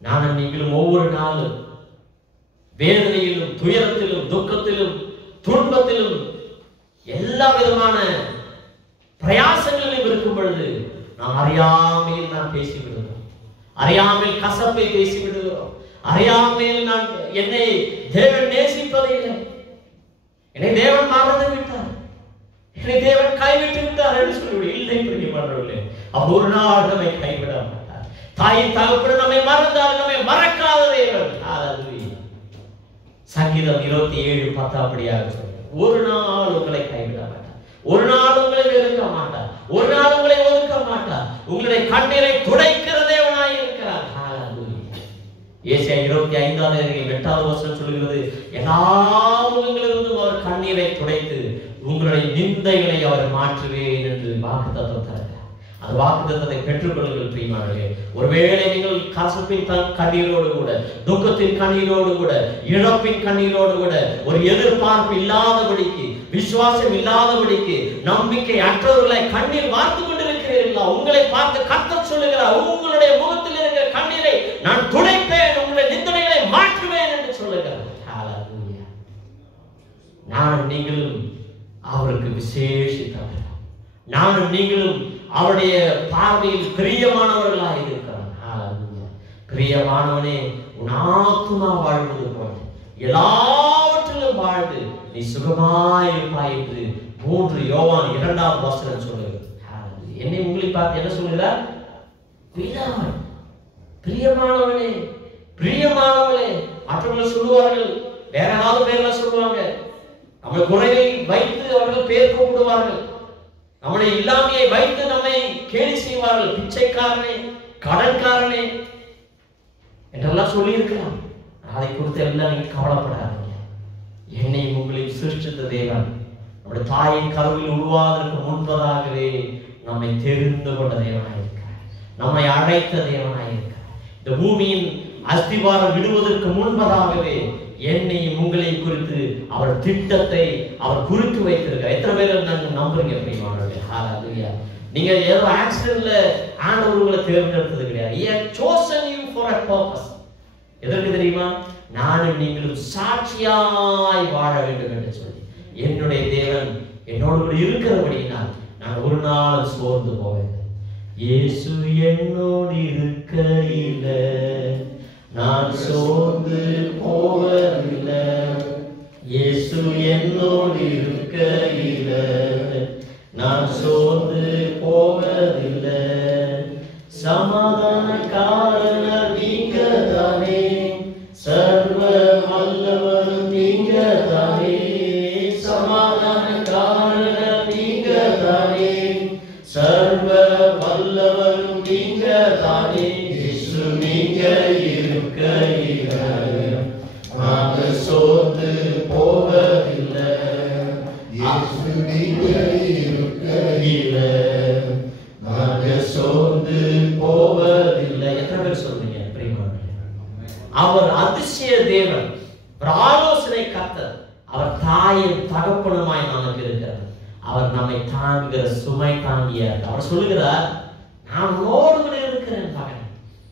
நானும் நீங்களும் ஒவ்வொரு நாளும் வேதனையிலும் துயரத்திலும் துக்கத்திலும் துன்பத்திலும் எல்லா விதமான பிரயாசங்களிலும் இருக்கும் பொழுது நாம் அறியாமையில் நாம் பேசிவிடுகிறோம். அறியாமையில் கசப்பை பேசிவிடுகிறோம். அறியாமையில் நான் என்னை தேவன் நேசிப்பதில்லை, என்னை தேவன் மறந்து விட்டார், என்னை தேவன் கைவிட்டு விட்டார் என்று சொல்லிவிடு. இல்லை பிரியமானவர்களே, அவர் ஒரு நாள் நம்மை கைவிட மாட்டார். தாயின் தகப்பன் நம்மை மறந்தால் நம்மை மறக்காத தேவன். ஹல்லேலூயா. சங்கீதம் 27:10 அப்படியாக சொல்லுங்க, ஒரு நாள் உங்களை கைவிட மாட்டார், ஒரு நாள் உங்களை வெறுக்க மாட்டார், ஒரு நாள் உங்களை ஒதுக்க மாட்டார். உங்களுடைய கண்ணீரை துடைக்கிற தேவனாய் இருக்கிறார். ஏசாயா 25வது அதிகாரம் 8வது வசனம் சொல்கிறது, எல்லா முகங்களிலிருந்தும் அவர் கண்ணீரை துடைத்து உங்களுடைய நிந்தைகளை அவர் மாற்றுவேன் என்று வாக்குத்தத்தம் தருகிறார். அந்த வாக்குத்தத்தத்தை பெற்றுக்கொள்ளுங்கள் பிரியமானவர்களே. ஒருவேளை நீங்கள் கசப்பின் கண்ணீரோடு கூட, துக்கத்தின் கண்ணீரோடு கூட, இழப்பின் கண்ணீரோடு கூட, ஒரு எதிர்பார்ப்பு இல்லாதபடிக்கு, விசுவாசம் இல்லாதபடிக்கு, நம்பிக்கை அற்றவர்களை கண்ணீர் வார்த்து கொண்டிருக்கிறீர்களா? உங்களை பார்த்து கர்த்தர் சொல்லுகிறார், உங்களுடைய முகத்தில் இருக்கிற கண்ணீரை நான் துடைப்பேன், உங்களுடைய நிந்தனைகளை மாற்றுவேன் என்று சொல்லுகிறார். ஹல்லேலூயா. நானும் நீங்களும் அவருக்கு விசேஷித்தவர்கள். நானும் நீங்களும் அவருடைய பார்வையில் பிரியமானவர்களாக இருக்கிறோம். ஹல்லேலூயா. பிரியமானவனே, உன் ஆத்துமா வாழ்வது போல எல்லாவற்றிலும் வாழ்ந்து நீ சுகமாயிருப்பாய் என்று 3 யோவான் 2வது வசனம் சொல்லுகிறது. என்னை உங்களை பார்த்து என்ன சொல்லுகிறார்? பிதாவன், பிரியமானவனே, பிரியமானவளே. மற்றவர்கள் சொல்லுவார்கள், வேற ஏதாவது பேர்ல சொல்லுவாங்க. நம்மை குறைவை வைத்து அவர்கள் பேர் கூப்பிடுவார்கள். நம்முடைய இல்லாமையை வைத்து நம்மை கேலி செய்வார்கள். பிச்சைக்காரனே, கடன்காரனே என்றெல்லாம் சொல்லி இருக்கலாம். அதை குறித்து எல்லாம் நீங்க கவலைப்படாதீங்க. என்னை உங்களை சிருஷ்டித்த தேவன் நம்முடைய தாயின் கருவில் உருவாவதற்கு முன்பதாகவே நம்மை தெரிந்து கொண்ட தேவனாயிருக்கிறார். நம்மை அழைத்த தேவனாயிருக்கிறார். இந்த பூமியின் அஸ்திவாரம் விடுவதற்கு முன்பதாகவே என்னை உங்களை குறித்து அவர் திட்டத்தை அவர் குறித்து வைத்திருக்கிறார். எத்தனை பேர் நாங்கள் நம்புறீங்க பிரியமானவர்களே? ஹல்லேலூயா. நீங்க ஏதோ ஆக்சிடென்ட்ல ஆண்டவர் உங்களை தேர்ந்தெடுத்தது கிடையாது. He has chosen you for a purpose. எதற்கு தெரியுமா? நானும் நீங்களும் சாட்சியாய் வாழ வேண்டும் என்று சொல்லி என்னுடைய தேவன் என்னோடு இருக்கிறபடியினால் நான் ஒரு நாள் சோர்ந்து போவேன். இயேசு என்னோடு இருக்கையில நான் சோர்ந்து போவதில்லை. இயேசு என்னோடு இருக்கையில நான் சோர்ந்து போவதில்லை. சமாதான காரணர் நீங்க தானே, சர்வ வல்லவர் நீங்க தானே. சமாதான காரணர் நீங்க தானே, சர்வ வல்லவர் நீங்க தானே. இயேசு நீங்க இருக்கையில நாங்க சோர்ந்து போவதில்லை. இயேசு நீங்க இருக்கையில நாங்க சோர்ந்து போவதில்லை. எத்தனை பேர் சொல்றீங்க? அவர் அதிசய தேவன், அவர் ஆலோசனை கர்த்தர், அவர் தாயும் தகப்பனுமாய் நமக்கு இருக்கிறார். அவர் நம்மை தாங்குகிற சுமை தாங்கியார். அவர் சொல்லுகிறார், நான் உன்னோடு இருக்கிறேன் மகன்,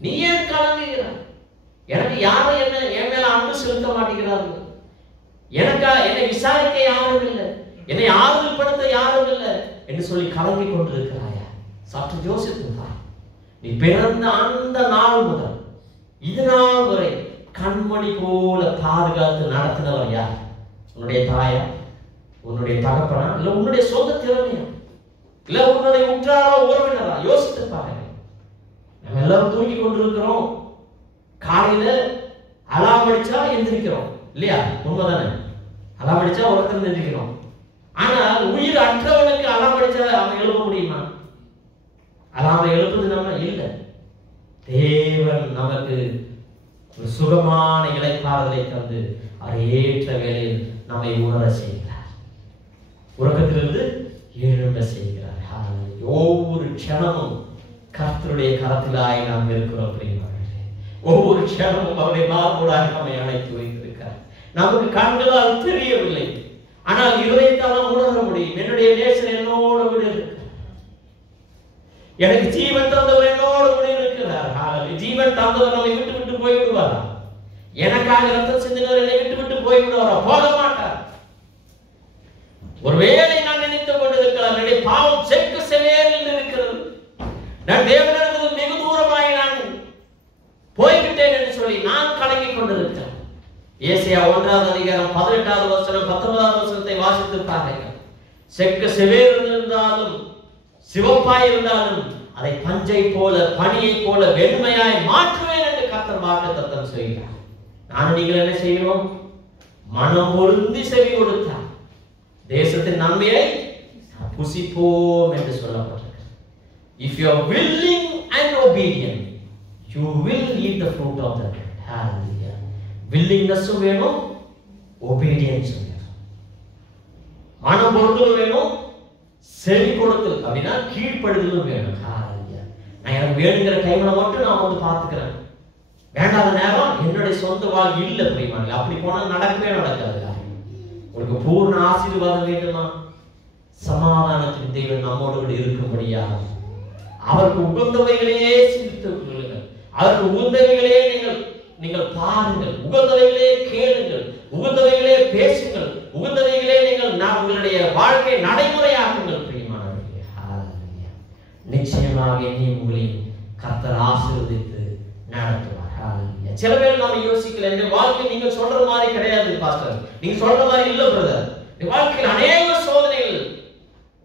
நீ ஏன் கலங்குகிறாய்? எனக்கு யாரும் என்ன என் மேல அன்பு செலுத்த மாட்டேங்கிறார்கள். என்னை விசாரிக்க யாரும் இல்லை, என்னை ஆறுதல் படுத்த யாரும் இல்லை, என்று சொல்லி கலங்கி கொண்டிருக்கிறாயா? சற்று யோசித்து பார். நீ பிறந்த அந்த நாள் முதல் இது நாள் வரை கண்மணி போல பாதுகாத்து நடத்தினவர் யார்? உன்னுடைய தாயா, உன்னுடைய தகப்பனா, இல்ல உன்னுடைய சொந்த திறமையா, இல்ல உன்னுடைய உற்றாரோ உறவினரா? யோசித்து பாருங்க. நம்ம எல்லாரும் தூங்கி கொண்டிருக்கிறோம். காலையில அலாம் அடிச்சா எந்திரிக்கிறோம் இல்லையா? உண்மைதானே? அலாம் அடிச்சா உலகத்தில் எந்திரிக்கிறோம். ஆனால் உயிர் அற்றவனுக்கு அலாம் அடிச்சா அவன் எழுப்ப முடியுமா? அலாம் எழுப்புது நம்ம இல்லை. தேவன் நமக்கு ஒரு சுகமான இளைப்பாறுதலை தந்து அதை ஏற்ற வேளையில் நம்மை உணர செய்கிறார். உறக்கத்திலிருந்து எழும்ப செய்கிறார். ஒவ்வொரு க்ஷணமும் கர்த்தருடைய கரத்திலாய் நாம் இருக்கிறோம். ஒவ்வொரு க்ஷணமும் அவருடைய மார்போடாக நம்மை அழைத்து வைத்திருக்கிறார். நமக்கு கண்களால் தெரியவில்லை, ஆனால் இருதயத்தால் உணர முடியும். என்னுடைய நேசன் என்னோடு கூட இருக்கிறார். எனக்கு ஜீவன் தந்தவர் என்னோடு கூட இருக்கிறார். ஜீவன் தந்தவர் நம்மை விட்டு விட்டு போய்விடுவாரா? எனக்காக ரத்தம் சிந்தினவர் என்னை விட்டு விட்டு போய்விடுவாரா? போக மாட்டார். ஒருவேளை நான் நினைத்துக் கொண்டிருக்கலாம், என்னுடைய பாவம் செக்கு செவேரில் இருக்கிறது, நான் தேவனிடமிருந்து வெகு தூரமாய் நான் போய்விட்டேன் என்று சொல்லி நான் கலங்கிக் கொண்டிருக்கிறேன். ஏசாயா 1வது அதிகாரம் 18வது வசனம் 19வது வசனத்தை வாசித்து பாருங்க. செக்கு செவேரில் இருந்தாலும் சிவப்பாய் இருந்தாலும் அதை பஞ்சை போல பனியை போல வெண்மையாய் மாற்றுவேன் என்று கர்த்தர் வாக்குத்தத்தம் செய்கிறார். நான் நீங்கள் என்ன செய்யணும்? மனம் பொருந்தி செவி கொடுத்தார் தேசத்தின் நன்மையை புசிப்போம் என்று சொல்லப்பட்டிருக்கிறது. If you are willing and obedient, you will eat the fruit of the land. Hallelujah. Willingness வேணும், obedience வேணும், மனம் பொருந்துதல் வேணும், செவி கொடுத்தல் அப்படின்னா கீழ்ப்படுதலும் வேணும். நான் எனக்கு வேணுங்கிற டைம்ல மட்டும் நான் வந்து பார்த்துக்கிறேன், வேண்டாத நேரம் என்னுடைய சொந்த வாழ்க்கை இல்லை புரியுமாங்க. அப்படி போனால் நடக்கவே நடக்காது. உங்களுக்கு பூர்ண ஆசீர்வாதம் வேண்டுமா? சமாதானத்தின் தேவன் நம்மோடு கூட இருக்கும்படியா அவருக்கு உகந்தவைகளே சிந்தித்துக் கொள்ளுங்கள். அவருக்கு உகந்தவைகளே நீங்கள் பாருங்கள், உகந்தவைகளே கேளுங்கள், உகந்தவைகளே பேசுங்கள், உகந்தவைகளே நீங்கள் உங்களுடைய வாழ்க்கை நடைமுறையாக்குங்கள். பிரியமானவர்களே, நிச்சயமாக நீ உங்களையும் கர்த்தர் ஆசீர்வதித்து நடத்துவார். சில பேர் நாம யோசிக்கல, இந்த வாழ்க்கை நீங்க சொல்ற மாதிரி கிடையாது பாஸ்டர், நீங்க சொல்ற மாதிரி இல்ல பிரதர். இந்த வாழ்க்கையில் அநேக சோதனைகள்,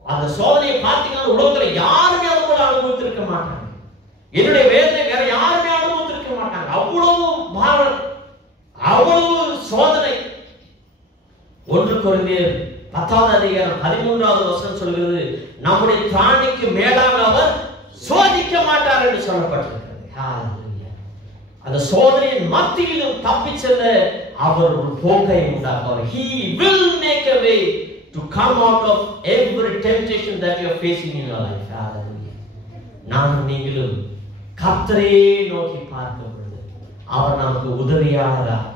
அந்த சோதனையை பார்த்தீங்கன்னா உலகத்துல யாருமே அது போல அனுபவித்திருக்க மாட்டாங்க. என்னுடைய வேதனை வேற யாருமே அனுபவித்திருக்க மாட்டாங்க. அவ்வளவு பாரம், அவ்வளவு சோதனை. 1 கொரிந்தியர் 10வது அதிகாரம் 13வது வசனம் சொல்கிறது, நம்முடைய திராணிக்கு மேலாக அவர் சோதிக்க மாட்டார் என்று சொல்லப்பட்டிருக்கிறது. அந்த சோதனையின் மத்தியிலும் தப்பி செல்ல அவர் ஒரு போக்கை உண்டாக்குவார். He will make a way to come out of every temptation that you are facing in your life. Hallelujah. நானும் நீங்களும் கர்த்தரை நோக்கி பார்க்கும் பொழுது அவர் நமக்கு உதவியாளராக,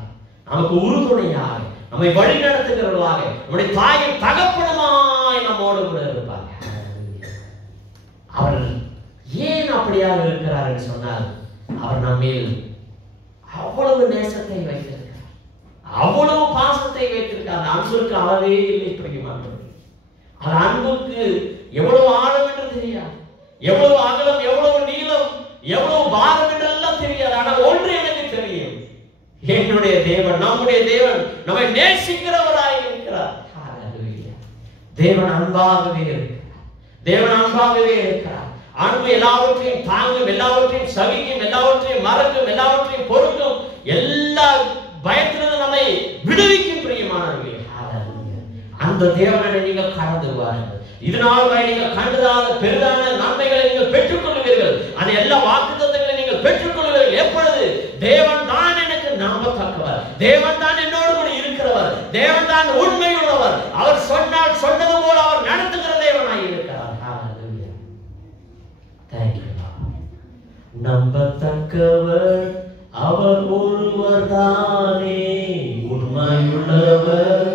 நமக்கு உறுதுணையாக, நம்மை வழி நடத்துகிறவர்களாக, நம்முடைய தாயின் தகப்பனுமாய் நம்மோடு கூட இருப்பார். அவர் ஏன் அப்படியாக இருக்கிறார் என்று சொன்னால், அவர் நம்மேல் அவ்வளவு நேசத்தை வைத்திருக்கிறார், அவ்வளவு பாசத்தை வைத்திருக்கிறார். அந்த அன்புக்கு அளவே இல்லை பிரியமானவர்களே. அந்த அன்புக்கு எவ்வளவு ஆழம் என்று தெரியாது, எவ்வளவு அகலம், எவ்வளவு நீளம், எவ்வளவு பாரம் என்றெல்லாம் தெரியாது. ஆனால் ஒன்று எனக்கு தெரியும், என்னுடைய தேவன், நம்முடைய தேவன் நம்மை நேசிக்கிறவராய் இருக்கிறார். தேவன் அன்பாகவே இருக்கிறார், தேவன் அன்பாகவே இருக்கிறார். அன்பு எல்லாவற்றையும் தாங்கும், எல்லாவற்றையும் சகிக்கும், எல்லாவற்றையும் மறக்கும், எல்லாவற்றையும் பொறுக்கும், எல்லா பயத்திலிருந்து நம்மை விடுவிக்கும். பிரியமானவர்களே, அந்த தேவனை நீங்கள் கடந்து வாருங்கள். இதனால் நீங்கள் கண்டதான பெரிதான நன்மைகளை நீங்கள் பெற்றுக் கொள்வீர்கள். அந்த எல்லா வாக்குத்தத்தங்களை நீங்கள் பெற்றுக் கொள்வீர்கள். எப்பொழுது? தேவன் தான் எனக்கு நம்பத்தக்கவர், தேவன் தான் என்னோடு கூட இருக்கிறவர், தேவன் தான் உண்மை உள்ளவர், அவர் சொன்னால் சொன்னது போல அவர் நடத்துகிற தேவனாய் இருக்கிறார். நம்பத்தக்கவர் அவர் ஒருவர் தானே, உண்மையுள்ளவர்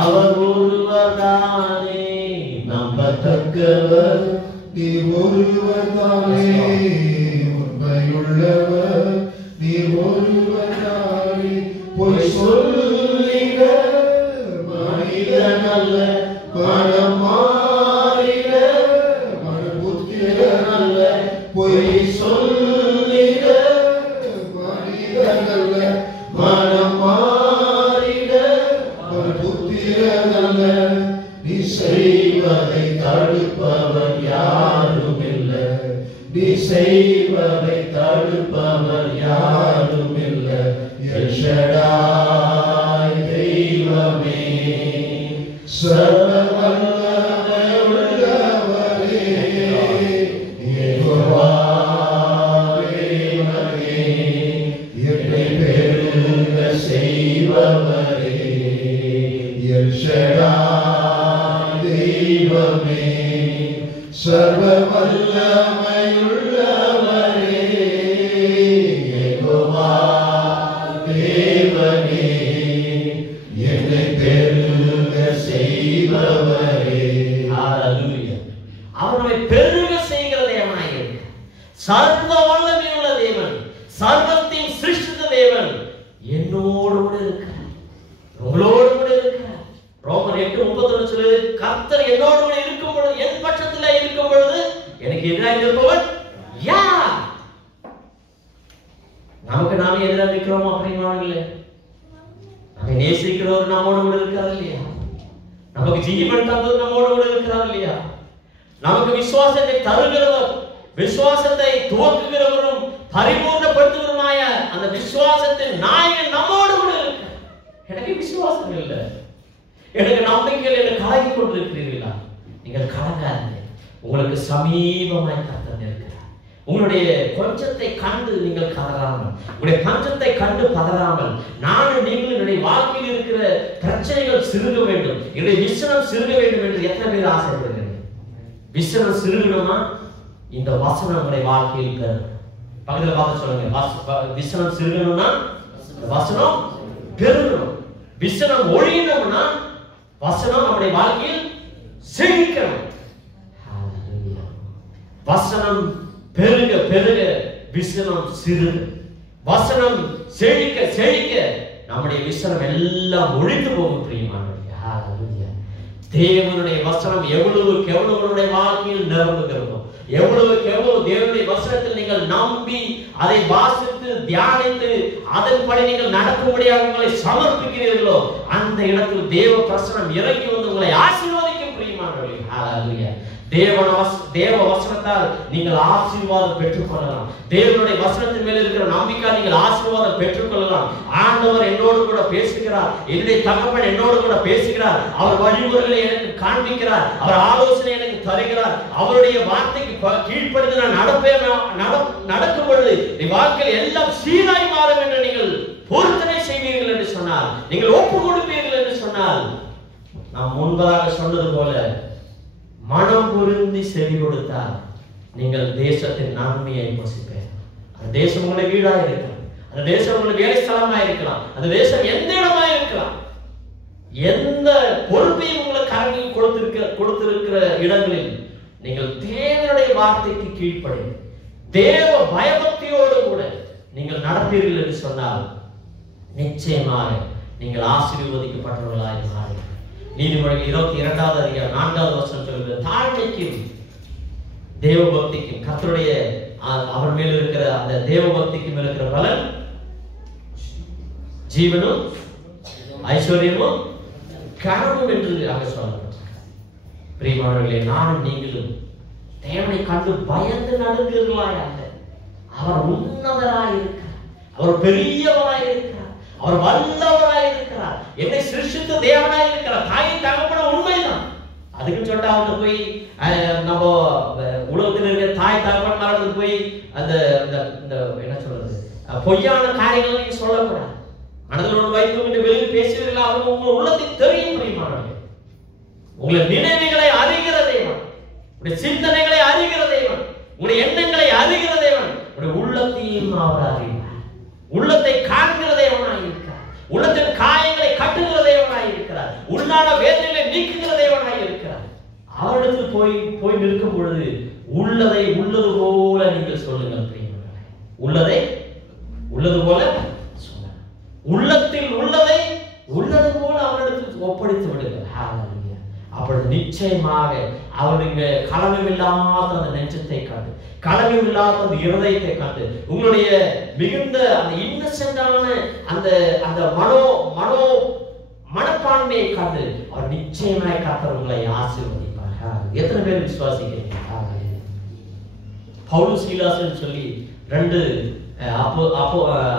அவர் ஒருவர் தானே. நம்பத்தக்கவர் நீ ஒருவர் தானே, உண்மையுள்ளவர் நீ ஒருவர் தானே. பொய் சொல்லிட மனிதன் அல்ல, மனம் மாறிட செய்வதை தடுப்பவர் யாரும் இல்லை. எல் ஷடாய் தெய்வமே, சர்வ வல்லமை உள்ளவரே, யெகோவா தேவனே, என்னை பெருக செய்பவரே, எல் ஷடாய் தெய்வமே, சர்வ வல்லமையுள்ளவரே, யெகோவா தேவனே, என்னை பெருக செய்பவரே. ஹalleluya. அவர் நம்மை பெருக செய்கிற தேவனாய் இருக்கிறார். சர்வ வல்லமையுள்ள தேவன், சர்வத்தையும் சிருஷ்டித்த தேவன் என்னோடு கூட இருக்கிறார், உங்களோடு கூட இருக்கிறார். ரோமர் 8:31 சொல்லுது, கர்த்தர் என்னோடு கூட இருக்கும் பொழுது, என் பட்சத்தில் இருக்கும் பொழுது எனக்கு எதிராக இருப்பவன் யார்? நமக்கு நாமே எதிராக இருக்கிறோம் அப்படிங்கிறாங்களே. நம்மை நேசிக்கிறவர் நம்மோடு கூட இருக்கிறார் இல்லையா? நமக்கு ஜீவன் தந்தவர் நம்மோடு கூட இருக்கிறார் இல்லையா? நமக்கு விசுவாசத்தை தருகிறவர், விசுவாசத்தை துவக்குகிறவரும் பரிபூர்ணப்படுத்துவருமாய அந்த விசுவாசத்தின் நாயகன் நம்மோடு கூட இருக்கிறார். எனக்கு விசுவாசம் இல்லை, எனக்கு நம்பிக்கையில் என்ன கலங்கி கொண்டிருக்கிறீர்களா? நீங்கள் கலங்காதீங்க, உங்களுக்கு சமீபமாய் கர்த்தர் இருக்கிறார். உங்களுடைய கொஞ்சத்தை கண்டு நீங்கள் கதறாமல், உங்களுடைய பஞ்சத்தை கண்டு பதறாமல், நானும் நீங்களும் என்னுடைய வாழ்க்கையில் இருக்கிற பிரச்சனைகள் சிறுக வேண்டும், என்னுடைய விசனம் சிறுக வேண்டும் என்று எத்தனை பேர் ஆசைப்படுகிறீர்கள்? விசனம் சிறுகணுமா? இந்த வசனம் உங்களுடைய வாழ்க்கையில் பெறணும். பக்கத்துல பார்த்து சொல்லுங்க, விசனம் சிறுகணும்னா வசனம் பெருகணும். விசனம் ஒழியணும்னா வசனம் நம்முடைய வாழ்க்கையில் செழிக்கணும். வசனம் பெருக பெருக விசனம் சிறுக, வசனம் செழிக்க செழிக்க நம்முடைய விசனம் எல்லாம் ஒழிந்து போகும். பிரியமானவர்களே, ஹalleluya. தேவனுடைய வசனம் எவ்வளவுக்கு எவ்வளவு வாழ்க்கையில் நிரம்புகிறதோ, எவ்வளவுக்கு எவ்வளவு தேவனுடைய வசனத்தில் நீங்கள் நம்பி அதை வாசித்து தியானித்து அதன்படி நீங்கள் நடக்கும்படியாக உங்களை சமர்ப்பிக்கிறீர்களோ, அந்த இடத்தில் தேவ பிரசனம் இறங்கி வந்து உங்களை ஆசீர்வதிக்கும். பிரியமானவர்களே, ஹalleluya. தேவ வசனத்தால் நீங்கள் ஆசீர்வாதம் பெற்றுக்கொள்ளலாம். தேவனுடைய வசனத்தின் மேல் இருக்கிற நம்பிக்கை நீங்கள் ஆசீர்வாதம் பெற்றுக்கொள்ளலாம். ஆண்டவர் என்னோடு கூட பேசுகிறார், என்னுடைய தகப்பன் என்னோடு கூட பேசுகிறார், அவர் வழிமுறைகளை எனக்கு காண்பிக்கிறார், அவர் ஆலோசனை எனக்கு தருகிறார், அவருடைய வார்த்தைக்கு கீழ்ப்படிந்து நான் நடக்கும் பொழுது வாழ்க்கையில் எல்லாம் சீராய் மாறும் என்று நீங்கள் பொருத்தனை செய்வீர்கள் என்று சொன்னார், நீங்கள் ஒப்பு கொடுப்பீர்கள் என்று சொன்னால், நாம் முன்பதாக சொன்னது போல மனம் பொருந்தி செவி கொடுத்தால் நீங்கள் தேசத்தின் நன்மையை போசிப்பேன். அந்த தேசம் உங்களுக்கு வீடாக இருக்கலாம், அந்த தேசம் உங்களுக்கு வேலை ஸ்தலமாக இருக்கலாம், அந்த தேசம் எந்த இடமாக இருக்கலாம், எந்த பொறுப்பையும் உங்களுக்கு கரங்களில் கொடுத்திருக்கிற இடங்களில் நீங்கள் தேவனுடைய வார்த்தைக்கு கீழ்ப்படி தேவ பயபக்தியோடு கூட நீங்கள் நடப்பீர்கள் என்று சொன்னால் நிச்சயமாக நீங்கள் ஆசீர்வதிக்கப்பட்டவர்களாய் மாறுவீர்கள். நீதிமொழிகள் 22வது அதிகாரம் 4வது வசனம் சொல்கிறது, தாழ்மைக்கும் தேவ பக்திக்கும் கர்த்தருடைய அவர் மேல் இருக்கிற அந்த தேவ பக்திக்கும் இருக்கிற பலன் ஜீவனும் ஐஸ்வர்யமும் கனவும் என்று அங்க சொல்லப்பட்டிருக்கிறது. பிரியமானவர்களே, நானும் நீங்களும் தேவனை கண்டு பயந்து நடந்தீர்களாய் அல்ல, அவர் உன்னதராய் இருக்கிறார், அவர் பெரியவராய் இருக்கிறார், அவர் வல்லவராய் இருக்கிறார், என்னை சிருஷ்டித்த தேவனாய் இருக்கிறார். தாயின் தகப்பன உண்மைதான். அதுக்கு சொல்லிட்டு அவங்க போய் நம்ம உலகத்தில் இருக்கிற தாய் தகப்பன் மறந்து போய் அந்த என்ன சொல்றது பொய்யான காரியங்களை நீங்க சொல்லக்கூடாது. மனதில் வைத்து கொண்டு வெளியில் பேசுவீர்களா, அவங்க உங்க உள்ளத்தை தெரியும். புரியுமானவர்களே, உங்களை நினைவுகளை அறிகிற தேவன், உங்களுடைய சிந்தனைகளை அறிகிற தேவன், உங்களுடைய எண்ணங்களை அறிகிற தேவன், உங்களுடைய உள்ளத்தையும் அவர் அறிவார். உள்ளத்தை காண்கிற தேவனாய் இருக்கிறார், உள்ளத்தின் காயங்களை கட்டுகிற தேவனாய் இருக்கிறார், உள்ளான வேதனைகளை நீக்குகிற தேவனாய் இருக்கிறார். அவரிடத்தில் போய் நிற்கும் பொழுது உள்ளதை உள்ளது போல நீங்கள் சொல்லுங்கள். உள்ளதை உள்ளது போல சொல்லுங்கள். உள்ளத்தில் உள்ளதை உள்ளது போல அவரிடத்தில் ஒப்படைத்து விடுங்கள். ஹalleluya. அப்பொழுது நிச்சயமாக அவருடைய கலங்கமில்லாத அந்த நெஞ்சத்தை கண்டு, கலங்கமில்லாத அந்த இருதயத்தை கண்டு, உங்களுடைய மிகுந்த அந்த இன்னசென்டான அந்த அந்த மனப்பான்மையை கண்டு அவர் நிச்சயமாய் கர்த்தர் உங்களை ஆசீர்வதிப்பார். எத்தனை பேர் விசுவாசிக்கிறீங்க? பவுல் சீலாஸ் சொல்லி 2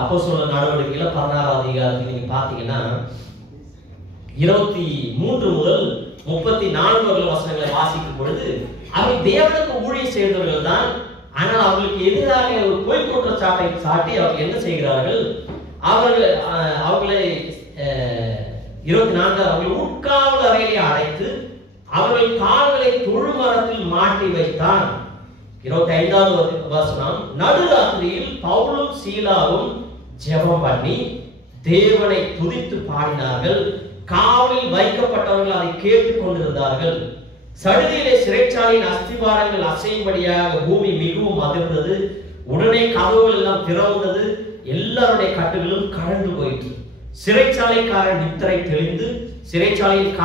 அப்போஸ்தலர் நடவடிக்கையில 16ஆம் அதிகாரத்தில் நீங்க பாத்தீங்கன்னா 23 முதல் 34 வரை வசனங்களை வாசிக்கும் பொழுது அவர்கள் தேவனுக்கு ஊழியம் செய்தவர்கள் தான். ஆனால் அவர்களுக்கு எதிராக ஒரு பொய் குற்றச்சாட்டை சாட்டி அவர்கள் என்ன செய்கிறார்கள்? அவர்களை 24 அவர்கள் உட்காவல் அறையிலே அடைத்து அவர்கள் கால்களை தொழுமரத்தில் மாட்டி வைத்தான். 25வது வசனம், நடுராத்திரியில் பவுலும் சீலாவும் ஜெபம் பண்ணி தேவனை துதித்து பாடினார்கள். காவலில் வைக்கப்பட்டவர்கள் அதை கேட்டுக் கொண்டிருந்தார்கள். சடுதியிலே சிறைச்சாலையின் அஸ்திவாரங்கள் அசையும்படியாக பூமி மிகவும் அதிர்ந்தது. உடனே கதவுகள் எல்லாம் திறந்தது. எல்லாருடைய கட்டுகளும் கழண்டு போயிற்று. சிறைச்சாலைக்காரன் நித்திரை தெளிந்து சிறைச்சாலையின்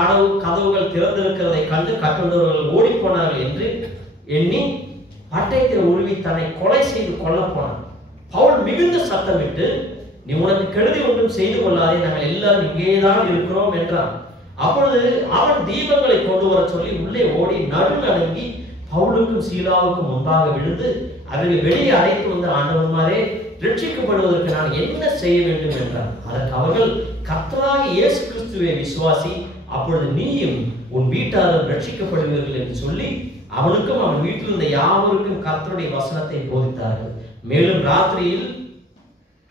கதவுகள் திறந்திருக்கிறதை கண்டு கட்டுண்டவர்கள் ஓடி போனார்கள் என்று எண்ணி பட்டயத்தை உருவி தன்னை கொலை செய்து கொல்ல போனான். பவுல் மிகுந்த சத்தமிட்டு, நீ உனக்கு கெடுதி ஒன்றும் செய்து கொள்ளாதே, நாங்கள் எல்லாரும் இங்கேதான் இருக்கிறோம் என்றான். அப்பொழுது அவன் தீபங்களை கொண்டு வர சொல்லி உள்ளே ஓடி நடுநடுங்கி பவுலுக்கும் சீலாவுக்கும் முன்பாக விழுந்து அவர்களை வெளியே அழைத்து வந்த ஆண்டவன்மாரே, ரட்சிக்கப்படுவதற்கு நான் என்ன செய்ய வேண்டும் என்றார். அதற்கு அவர்கள், கர்த்தராகிய இயேசு கிறிஸ்துவை விசுவாசி, அப்பொழுது நீயும் உன் வீட்டாரும் ரட்சிக்கப்படுவீர்கள் என்று சொல்லி அவனுக்கும் அவன் வீட்டில் இருந்த யாவருக்கும் கர்த்தருடைய வசனத்தை போதித்தார்கள். மேலும் ராத்திரியில்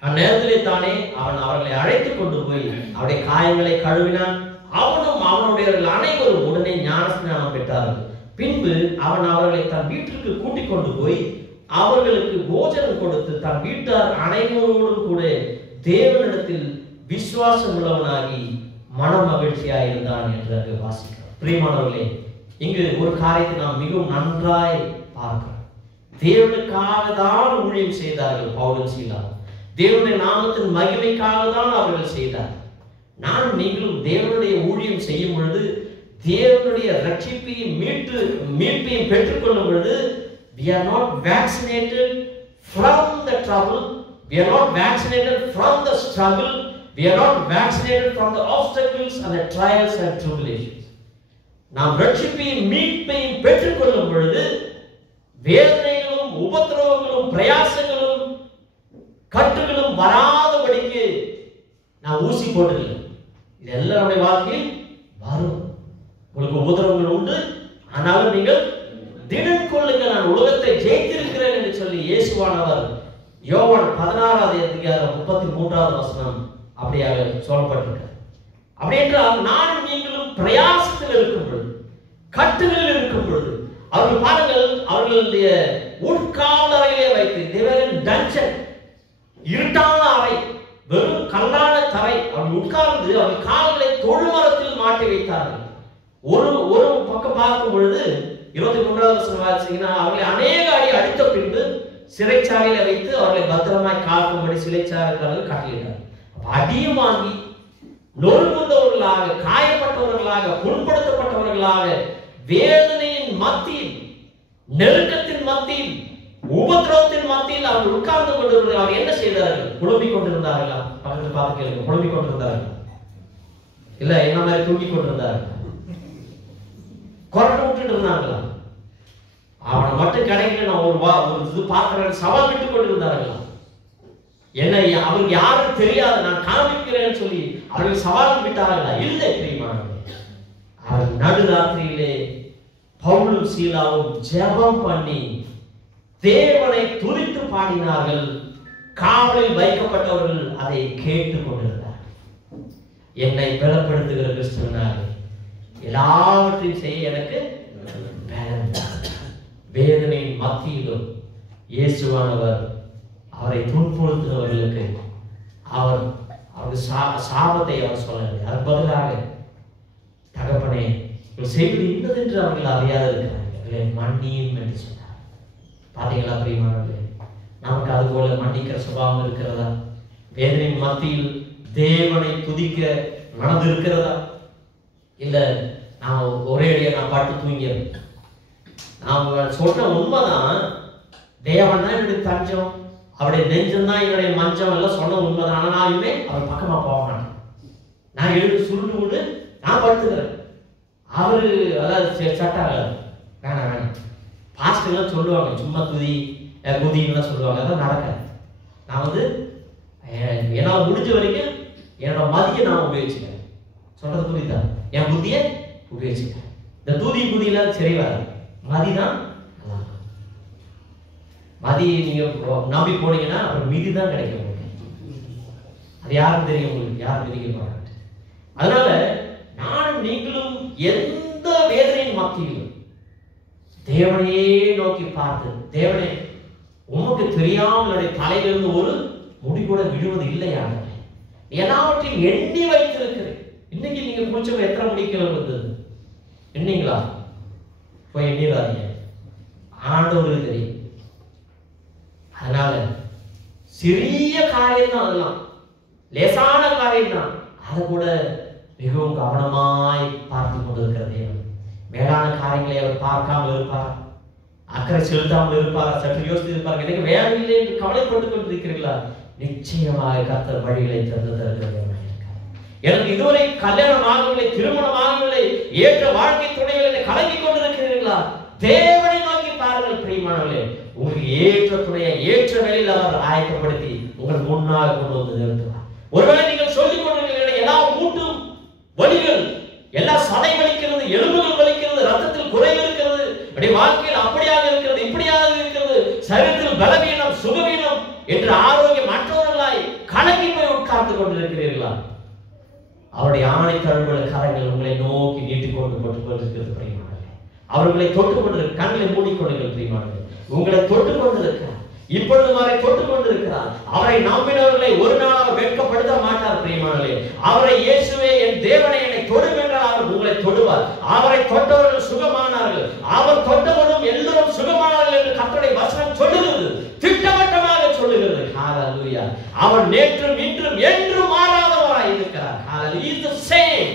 அந்நேரத்திலே தானே அவன் அவர்களை அழைத்து கொண்டு போய் அவருடைய காயங்களை கழுவினான். அவனும் அவனுடையவர்கள் அனைவரும் உடனே ஞானஸ்நானம் பெற்றார்கள். பின்பு அவன் அவர்களை தன் வீட்டிற்கு கூட்டிக் கொண்டு போய் அவர்களுக்கு போஜனம் கொடுத்து தன் வீட்டார் அனைவரோடும் கூட தேவனிடத்தில் விசுவாசம் உள்ளவனாகி மன மகிழ்ச்சியாய் இருந்தான் என்று அங்கு வாசிக்கிறோம். பிரியமானவர்களே, இங்கு ஒரு காரியத்தை நாம் மிகவும் நன்றாய் பார்க்கிறோம். தேவனுக்காக தான் ஊழியம் செய்தார்கள் பவுலும் சீலாவும். தேவனுடைய நாமத்தின் மகிமைக்காக தான் அவர்கள் செய்தார்கள். நான் நீங்களும் தேவனுடைய ஊழியம் செய்யும் பொழுது, தேவனுடைய ரட்சிப்பையும் மீட்பையும் பெற்றுக்கொள்ளும் பொழுது, we are not vaccinated from the trouble, we are not vaccinated from the struggle, we are not vaccinated from the obstacles and the trials and tribulations. நாம் ரட்சிப்பையும் மீட்பையும் பெற்றுக்கொள்ளும் பொழுது வேதனைகளும் உபத்திரவங்களும் பிரயாசங்களும் கட்டுகளும் வராதபடிக்கு நான் ஊசி போட்டுக்கல. இது எல்லாருடைய வாழ்க்கையில் வரும். உங்களுக்கு உபத்திரவங்கள் உண்டு, ஆனாலும் நீங்கள் திடன் கொள்ளுங்கள், நான் உலகத்தை ஜெயித்திருக்கிறேன் என்று சொல்லி இயேசுவானவர் யோவான் 16வது அதிகாரம் 33வது வசனம் அப்படியாக சொல்லப்பட்டிருக்கிறார். அப்படி என்றால் நானும் நீங்களும் பிரயாசத்தில் இருக்கும் பொழுது, கட்டுகளில் இருக்கும் பொழுது, அவர்கள் பாருங்கள், அவர்களுடைய உட்காவல் அறையிலே வைத்து டஞ்சன், இருட்டான அறை, வெறும் கல்லான தரை, அவர்கள் உட்கார்ந்து அவர்கள் கால்களை தொழுமரத்தில் மாட்டி வைத்தார்கள். ஒரு பக்கம் பார்க்கும் பொழுது 23வது வசனம் வாசிச்சீங்கன்னா, அவர்களை அநேக அடி அடித்த பின்பு சிறைச்சாலையில வைத்து அவர்களை பத்திரமாய் காக்கும்படி சிறைச்சாலைக்காரர்கள் கட்டளையிட்டார். அடியும் வாங்கி நொறுங்குண்டவர்களாக, காயப்பட்டவர்களாக, புண்படுத்தப்பட்டவர்களாக, வேதனையின் மத்தியில், நெருக்கத்தின் மத்தியில், உபத்திரவத்தின் மத்தியில் அவர்கள் உட்கார்ந்து கொண்டிருந்தார்கள். அவர் என்ன செய்தார்கள்? புலம்பிக் கொண்டிருந்தார்களா? பக்கத்தில் பார்த்து கேளுங்க. புலம்பிக் கொண்டிருந்தார்கள் இல்ல என்ன மாதிரி தூக்கி கொண்டிருந்தார்கள்? கொரட்டை விட்டுட்டு இருந்தாங்களா? அவனை மட்டும் கிடைக்கல, நான் ஒரு இது பார்க்கிறேன் சவால் விட்டு கொண்டிருந்தார்களா? என்ன அவருக்கு யாரும் தெரியாது, நான் காண்பிக்கிறேன்னு சொல்லி அவர்கள் சவால் விட்டார்களா? இல்லை பிரியமானவர்களே, அவர்கள் நடுராத்திரியிலே பவுலும் சீலாவும் ஜெபம் பண்ணி தேவனை துதித்து பாடினார்கள். காவலில் வைக்கப்பட்டவர்கள் அதை கேட்டுக் கொண்டிருந்தார்கள். என்னை பலப்படுத்துகிற கிறிஸ்துவனாக எல்லாவற்றையும் செய்ய எனக்கு வேதனையின் மத்தியிலும் இயேசுவானவர் அவரை துன்புறுத்தினவர்களுக்கு அவருக்கு சாபத்தை அவர் சொல்லவில்லை. அதற்கு பதிலாக, தகப்பனே செய்வது இன்னதென்று அவர்கள் அறியாது இருக்கிறார்கள், மன்னியும் என்று சொன்னார். பாத்தீங்களா பிரியமானவர்களே, நமக்கு அது போல மன்னிக்கிற சுபாவம் இருக்கிறதா? வேதனையின் மத்தியில் தேவனை துதிக்க மனது இருக்கிறதா? இல்ல நான் ஒரே அடியா நான் பாட்டு தூங்கிறேன். நான் சொன்ன உண்மைதான், தேவன் தான் என்னுடைய தஞ்சம், அவருடைய நெஞ்சம் தான் என்னுடைய மஞ்சம், எல்லாம் சொன்ன உண்மைதான். ஆனாலுமே அவர் பக்கமா போக மாட்டேன். நான் எழுந்து சுருண்டு கொண்டு நான் படுத்துக்கிறேன். அவரு அதாவது சட்டாக வேணாம் வேணாம். பாஸ்டர்லாம் சொல்லுவாங்க, சும்மா துதி, குதின்னு சொல்லுவாங்க. அதான் நடக்காது. நான் வந்து என்னால் முடிஞ்ச வரைக்கும் என்னோட மதியை நான் உபயோகிச்சுக்கிறேன். சொல்றது புரியுதா? என் புத்தியை உபயோகிச்சுக்கிறேன். இந்த தூதி புதியில சரி வராது. மதி தான் நல்லா இருக்கும். மதி நீங்க நம்பி போனீங்கன்னா அப்புறம் மிதி தான் கிடைக்கும் உங்களுக்கு. அது யாரும் தெரியும் உங்களுக்கு, யாரும் மிதிக்க போறாங்க. அதனால நானும் நீங்களும் எந்த வேதனையின் மத்தியிலும் தேவனையே நோக்கி பார்த்து, தேவனே உமக்கு தெரியாமல் என்னுடைய தலையிலிருந்து ஒரு முடி கூட விழுவது இல்லையா, எல்லாவற்றையும் எண்ணி வைத்திருக்கிறேன். இன்னைக்கு நீங்க குளிச்சவங்க எத்தனை முடி கீழே வந்தது எண்ணீங்களா? போய் எண்ணிடாதீங்க, ஆண்டவருக்கு தெரியும். அதனால சிறிய காரியம் தான், அதெல்லாம் லேசான காரியம் தான். அதை கூட மிகவும் கவனமாய் பார்த்து கொண்டிருக்கிற தேவன் மேலான காரியங்களை அவர் பார்க்காமல் இருப்பார், அக்கறை செலுத்தாமல் இருப்பார், சற்று யோசித்து இருப்பார். எனக்கு வேலை இல்லை என்று கவலைப்பட்டுக் கொண்டிருக்கிறீர்களா? நிச்சயமாக கர்த்தர் வழிகளை திறந்து தருகிறவர். எனக்கு இதுவரை கல்யாணம் ஆகவில்லை, திருமணம் ஆகவில்லை, ஏற்ற வாழ்க்கை துணைகளை கலங்கிக் கொண்டிருக்கிறீர்களா? தேவனை நோக்கி பாருங்கள் பிரியமானவர்களே. உங்களுக்கு ஏற்ற துணையை ஏற்ற வேளையில் அவர் ஆயத்தப்படுத்தி உங்கள் முன்னாக கொண்டு வந்து நிறுத்துவார். ஒருவேளை நீங்கள் சொல்லிக் கொண்டிருக்கிறீர்கள் எல்லா மூட்டும் வலிகள், எல்லா சதை வலிக்கிறது, எலும்புகள் வலிக்கிறது, ரத்தத்தில் குறைவு இருக்கிறது, அப்படி வாழ்க்கையில் அப்படியாக இருக்கிறது, இப்படியாக இருக்கிறது, சரீரத்தில் பலவீனம், சுகவீனம் என்று ஆரோக்கியம் மற்றவர்களாய் கலங்கி போய் உட்கார்ந்து கொண்டிருக்கிறீர்களா? அவருடைய ஆணை தழுவுள்ள கரங்கள் உங்களை நோக்கி நீட்டிக்கொண்டு போட்டுக் கொண்டிருக்கிறது பிரியமானவர்களே. அவர்களை தொட்டுக் கொண்டிருக்க கண்களை மூடிக்கொள்ளுங்கள் பிரியமானவர்களே. உங்களை தொட்டுக் கொண்டிருக்கிறார், இப்பொழுது வரை தொட்டுக் கொண்டிருக்கிறார். அவரை நம்பினவர்களை ஒரு நாள் வெட்கப்படுத்த மாட்டார் பிரியமானவர்களே. அவரை இயேசுவே என் தேவனை என்னை தொடும் என்றால் அவர் உங்களை தொடுவார். அவரை தொட்டவர்கள் சுகமானார்கள், அவர் தொட்டவரும் எல்லோரும் சுகமானார்கள் என்று கர்த்தருடைய வசனம் சொல்லுகிறது, திட்டவட்டமாக சொல்லுகிறது. ஹalleluya. அவர் நேற்றும் இன்றும் என்றும் மாறாதவராய் இருக்கிறார். ஹalleluya. He is the same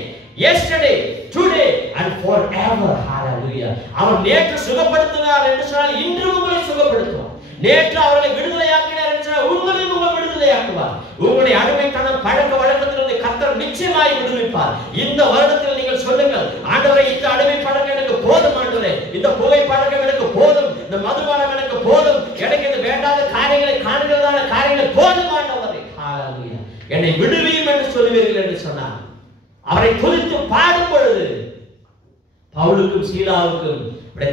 yesterday, today and forever. Hallelujah. அவர் நேற்று சுகப்படுத்தினார் என்று சொன்னால் இன்று உங்களை சுகப்படுத்துவார். நேற்று அவர்களை விடுதலையாக்கினார் என்று சொன்னால் உங்களையும் விடுதலையாக்குவார். உங்களுடைய அடிமைத்தனம் பழக்க வழக்கத்திலிருந்து கர்த்தர் நிச்சயமாய் விடுவிப்பார். இந்த வருடத்தில் நீங்கள் சொல்லுங்கள், ஆண்டவரே இந்த அடிமை பழக்கம் எனக்கு போதும், ஆண்டவரே இந்த புகை பழக்கம் எனக்கு போதும், இந்த மதுபானம் எனக்கு போதும், எனக்கு இந்த வேண்டாத காரியங்களை காண்கிறதான காரியங்கள் போதும் ஆண்டவரே. ஹalleluya. என்னை விடுவியும் என்று சொல்லுவீர்கள் என்று சொன்னார். அவரை குறித்து பாடும் பொழுது பவுலுக்கும் சீலாவுக்கும்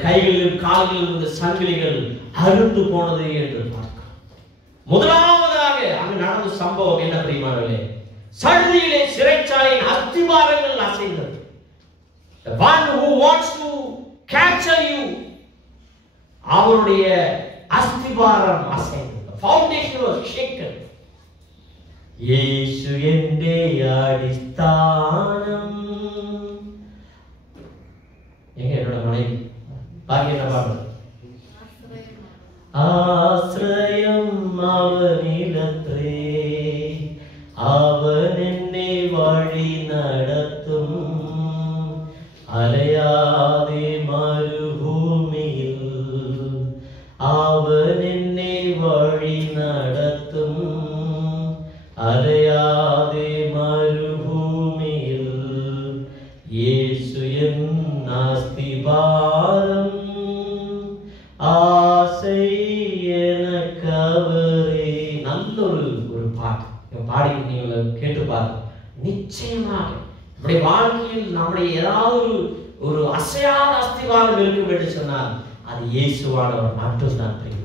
கைகளிலும் கால்களிலும் இருந்த சங்கிலிகள் அறுந்து போனது என்று பார்க்கிறோம். முதலாவதாக அங்கு நடந்த சம்பவம் என்ன பிரியமானவர்களே? சடுதியிலே சிறைச்சாலையின் அஸ்திவாரங்கள் அசைந்தது. The one who wants to capture you, அவருடைய அஸ்திவாரம் அசைந்தது. The foundation was shaken. യേശു എൻ്റെ അടിസ്ഥാനം. എങ്ങനെയാണ് മണി ഭാഗ്യ പാടുന്നത്? ആശ്രയം അവനിലത്രേ, അവൻ എന്നെ വഴി നടത്തും, അലയാതെ മരുഭൂമിയിൽ അവൻ എന്നെ വഴി നടത്തും, അലയാതെ മരുഭൂമിയിൽ യേശു എന്ന അസ്തിവാരം, ആശை எனக்கவரே. நல்ல ஒரு பாட்டு பாடி நீங்கள் கேட்டு பாருங்க. நிச்சயமாக நம்முடைய வாழ்க்கையில் நம்முடைய ஏதாவது ஒரு அசையாத அஸ்திவாரம் இருக்கும் என்று சொன்னால் அது இயேசுவானவர் மட்டும்தான் தெரியும்.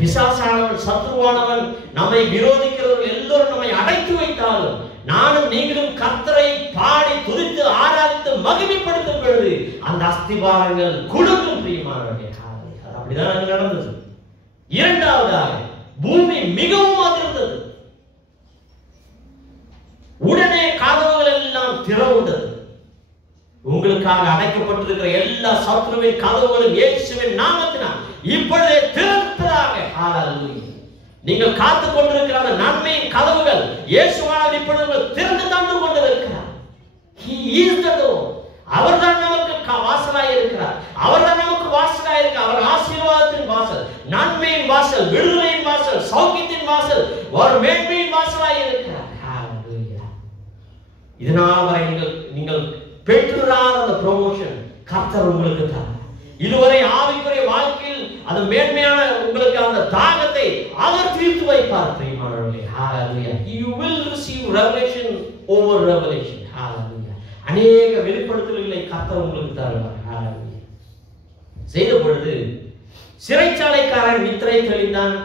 பிசாசானவன், சத்துருவானவன், நம்மை விரோதிக்கிறவர்கள் எல்லோரும் நம்மை அடைத்து வைத்தாலும் நானும் நீங்களும் கர்த்தரை பாடி துதித்து ஆராதித்து மகிமைப்படுத்தும் பொழுது அந்த அஸ்திவாரங்கள் குலுங்கும் பிரியமானவர்களே. அது அப்படிதான் நடந்தது. இரண்டாவதாக பூமி மிகவும் அதிர்ந்தது. உடனே கதவுகள் எல்லாம் திறவுண்டது. உங்களுக்காக அடைக்கப்பட்டிருக்கிற எல்லா சத்துருவின் கதவுகளும் இயேசுவின் நாமத்தினால் இப்பொழுதே திறப்பதாக. ஹalleluya. நீங்கள் காத்துக் கொண்டிருக்கிற அந்த நன்மையின் கதவுகள் இயேசுவானவர் இப்பொழுது திறந்து தந்து கொண்டிருக்கிறார். He is the door. அவர்தான் நமக்கு வாசலாய் இருக்கிறார். அவர்தான் நமக்கு வாசலாய் இருக்கிறார். அவர் ஆசீர்வாதத்தின் வாசல், நன்மையின் வாசல், விடுதலையின் வாசல், சௌக்கியத்தின் வாசல், ஒரு மேன்மையின் வாசலாய் இருக்கிறார். ஹalleluya. இதனால் வரை நீங்கள் பெற்றுறாத அந்த ப்ரமோஷன் கர்த்தர் உங்களுக்கு தரார். இதுவரை ஆவிக்குரிய வாழ்க்கையில் அந்த மேன்மையான உங்களுக்கு அந்த தாகத்தை அவர் தீர்த்து வைப்பார் பிரியமானவர்களே. ஹalleluya. You will receive revelation over revelation. ஹalleluya. அநேக வெளிப்படுத்தல்களை கர்த்தர் உங்களுக்கு தருவார். ஹalleluya. செய்த பொழுது சிறைச்சாலைக்காரன் நித்திரை தெளிந்தான்.